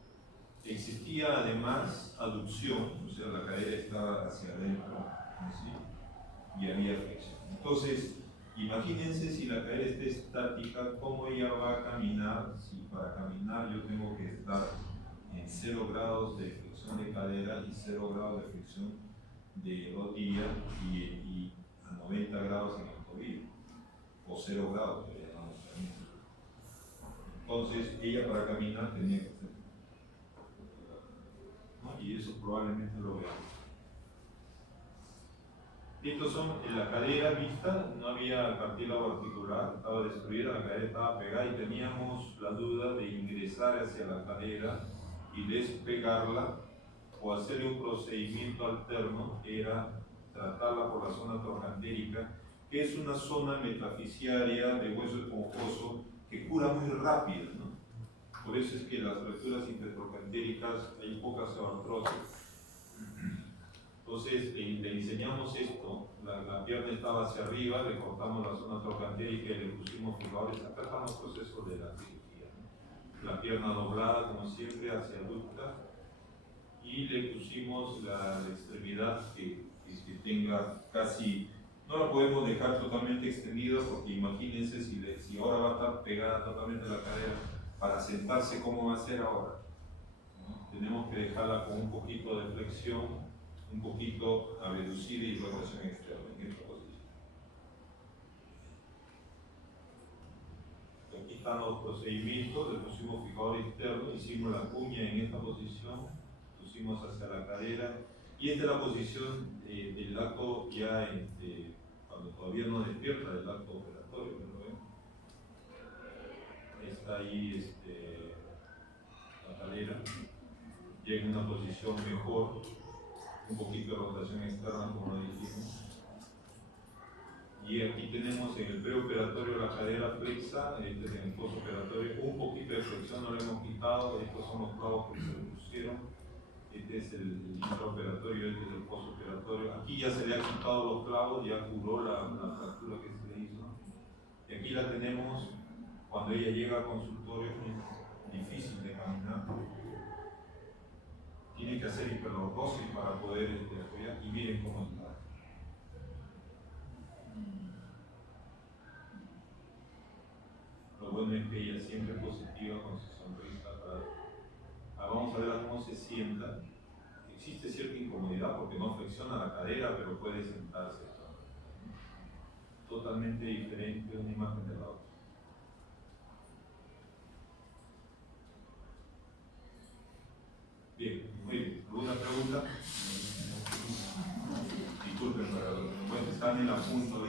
Existía además aducción, o sea, la cadera estaba hacia adentro, ¿sí? Y había flexión. Entonces, imagínense si la cadera está estática, ¿cómo ella va a caminar? Si para caminar yo tengo que estar en 0 grados de flexión de cadera y 0 grados de flexión de rodilla y a 90 grados en el tobillo, o 0 grados. Entonces, ella para caminar tenía que hacer, ¿no? Y eso probablemente lo veamos. Estos son en la cadera vista, no había cartílago articular, estaba destruida, la cadera estaba pegada y teníamos la duda de ingresar hacia la cadera y despegarla o hacerle un procedimiento alterno, que era tratarla por la zona trocantérica, que es una zona metafisiaria de hueso esponjoso que cura muy rápido, ¿no? Por eso es que las fracturas intertrocantéricas hay pocas artrosis. Entonces le enseñamos esto, la pierna estaba hacia arriba, le cortamos la zona trocantérica y le pusimos fijadores. Acá estamos en proceso de la cirugía, ¿no? La pierna doblada como siempre hacia adducta y le pusimos la extremidad que tenga casi, no la podemos dejar totalmente extendida porque imagínense si ahora va a estar pegada totalmente a la cadera, para sentarse cómo va a ser ahora, ¿no? Tenemos que dejarla con un poquito de flexión, un poquito abducida y rotación externa en esta posición. Aquí están los procedimientos, le pusimos fijador interno, hicimos la cuña en esta posición, pusimos hacia la cadera, y esta es la posición del acto ya cuando todavía no despierta del acto operatorio, ¿no ven? Está ahí la cadera. llega en una posición mejor, un poquito de rotación externa como lo dijimos. Y aquí tenemos en el preoperatorio la cadera flexa, este es en el postoperatorio, un poquito de flexión no lo hemos quitado, estos son los clavos que se pusieron, este es el intraoperatorio, este es el postoperatorio. Aquí ya se le ha quitado los clavos, ya curó la fractura que se le hizo. Y aquí la tenemos cuando ella llega al consultorio, es difícil de caminar. Tiene que hacer hiperlordosis para poder apoyar, y miren cómo está. Lo bueno es que ella siempre positiva con su sonrisa. Vamos a ver cómo se sienta. Existe cierta incomodidad porque no flexiona la cadera, pero puede sentarse. Totalmente diferente una imagen de la otra. Bien, muy bien. ¿Alguna pregunta? Disculpen, pero bueno, están en el punto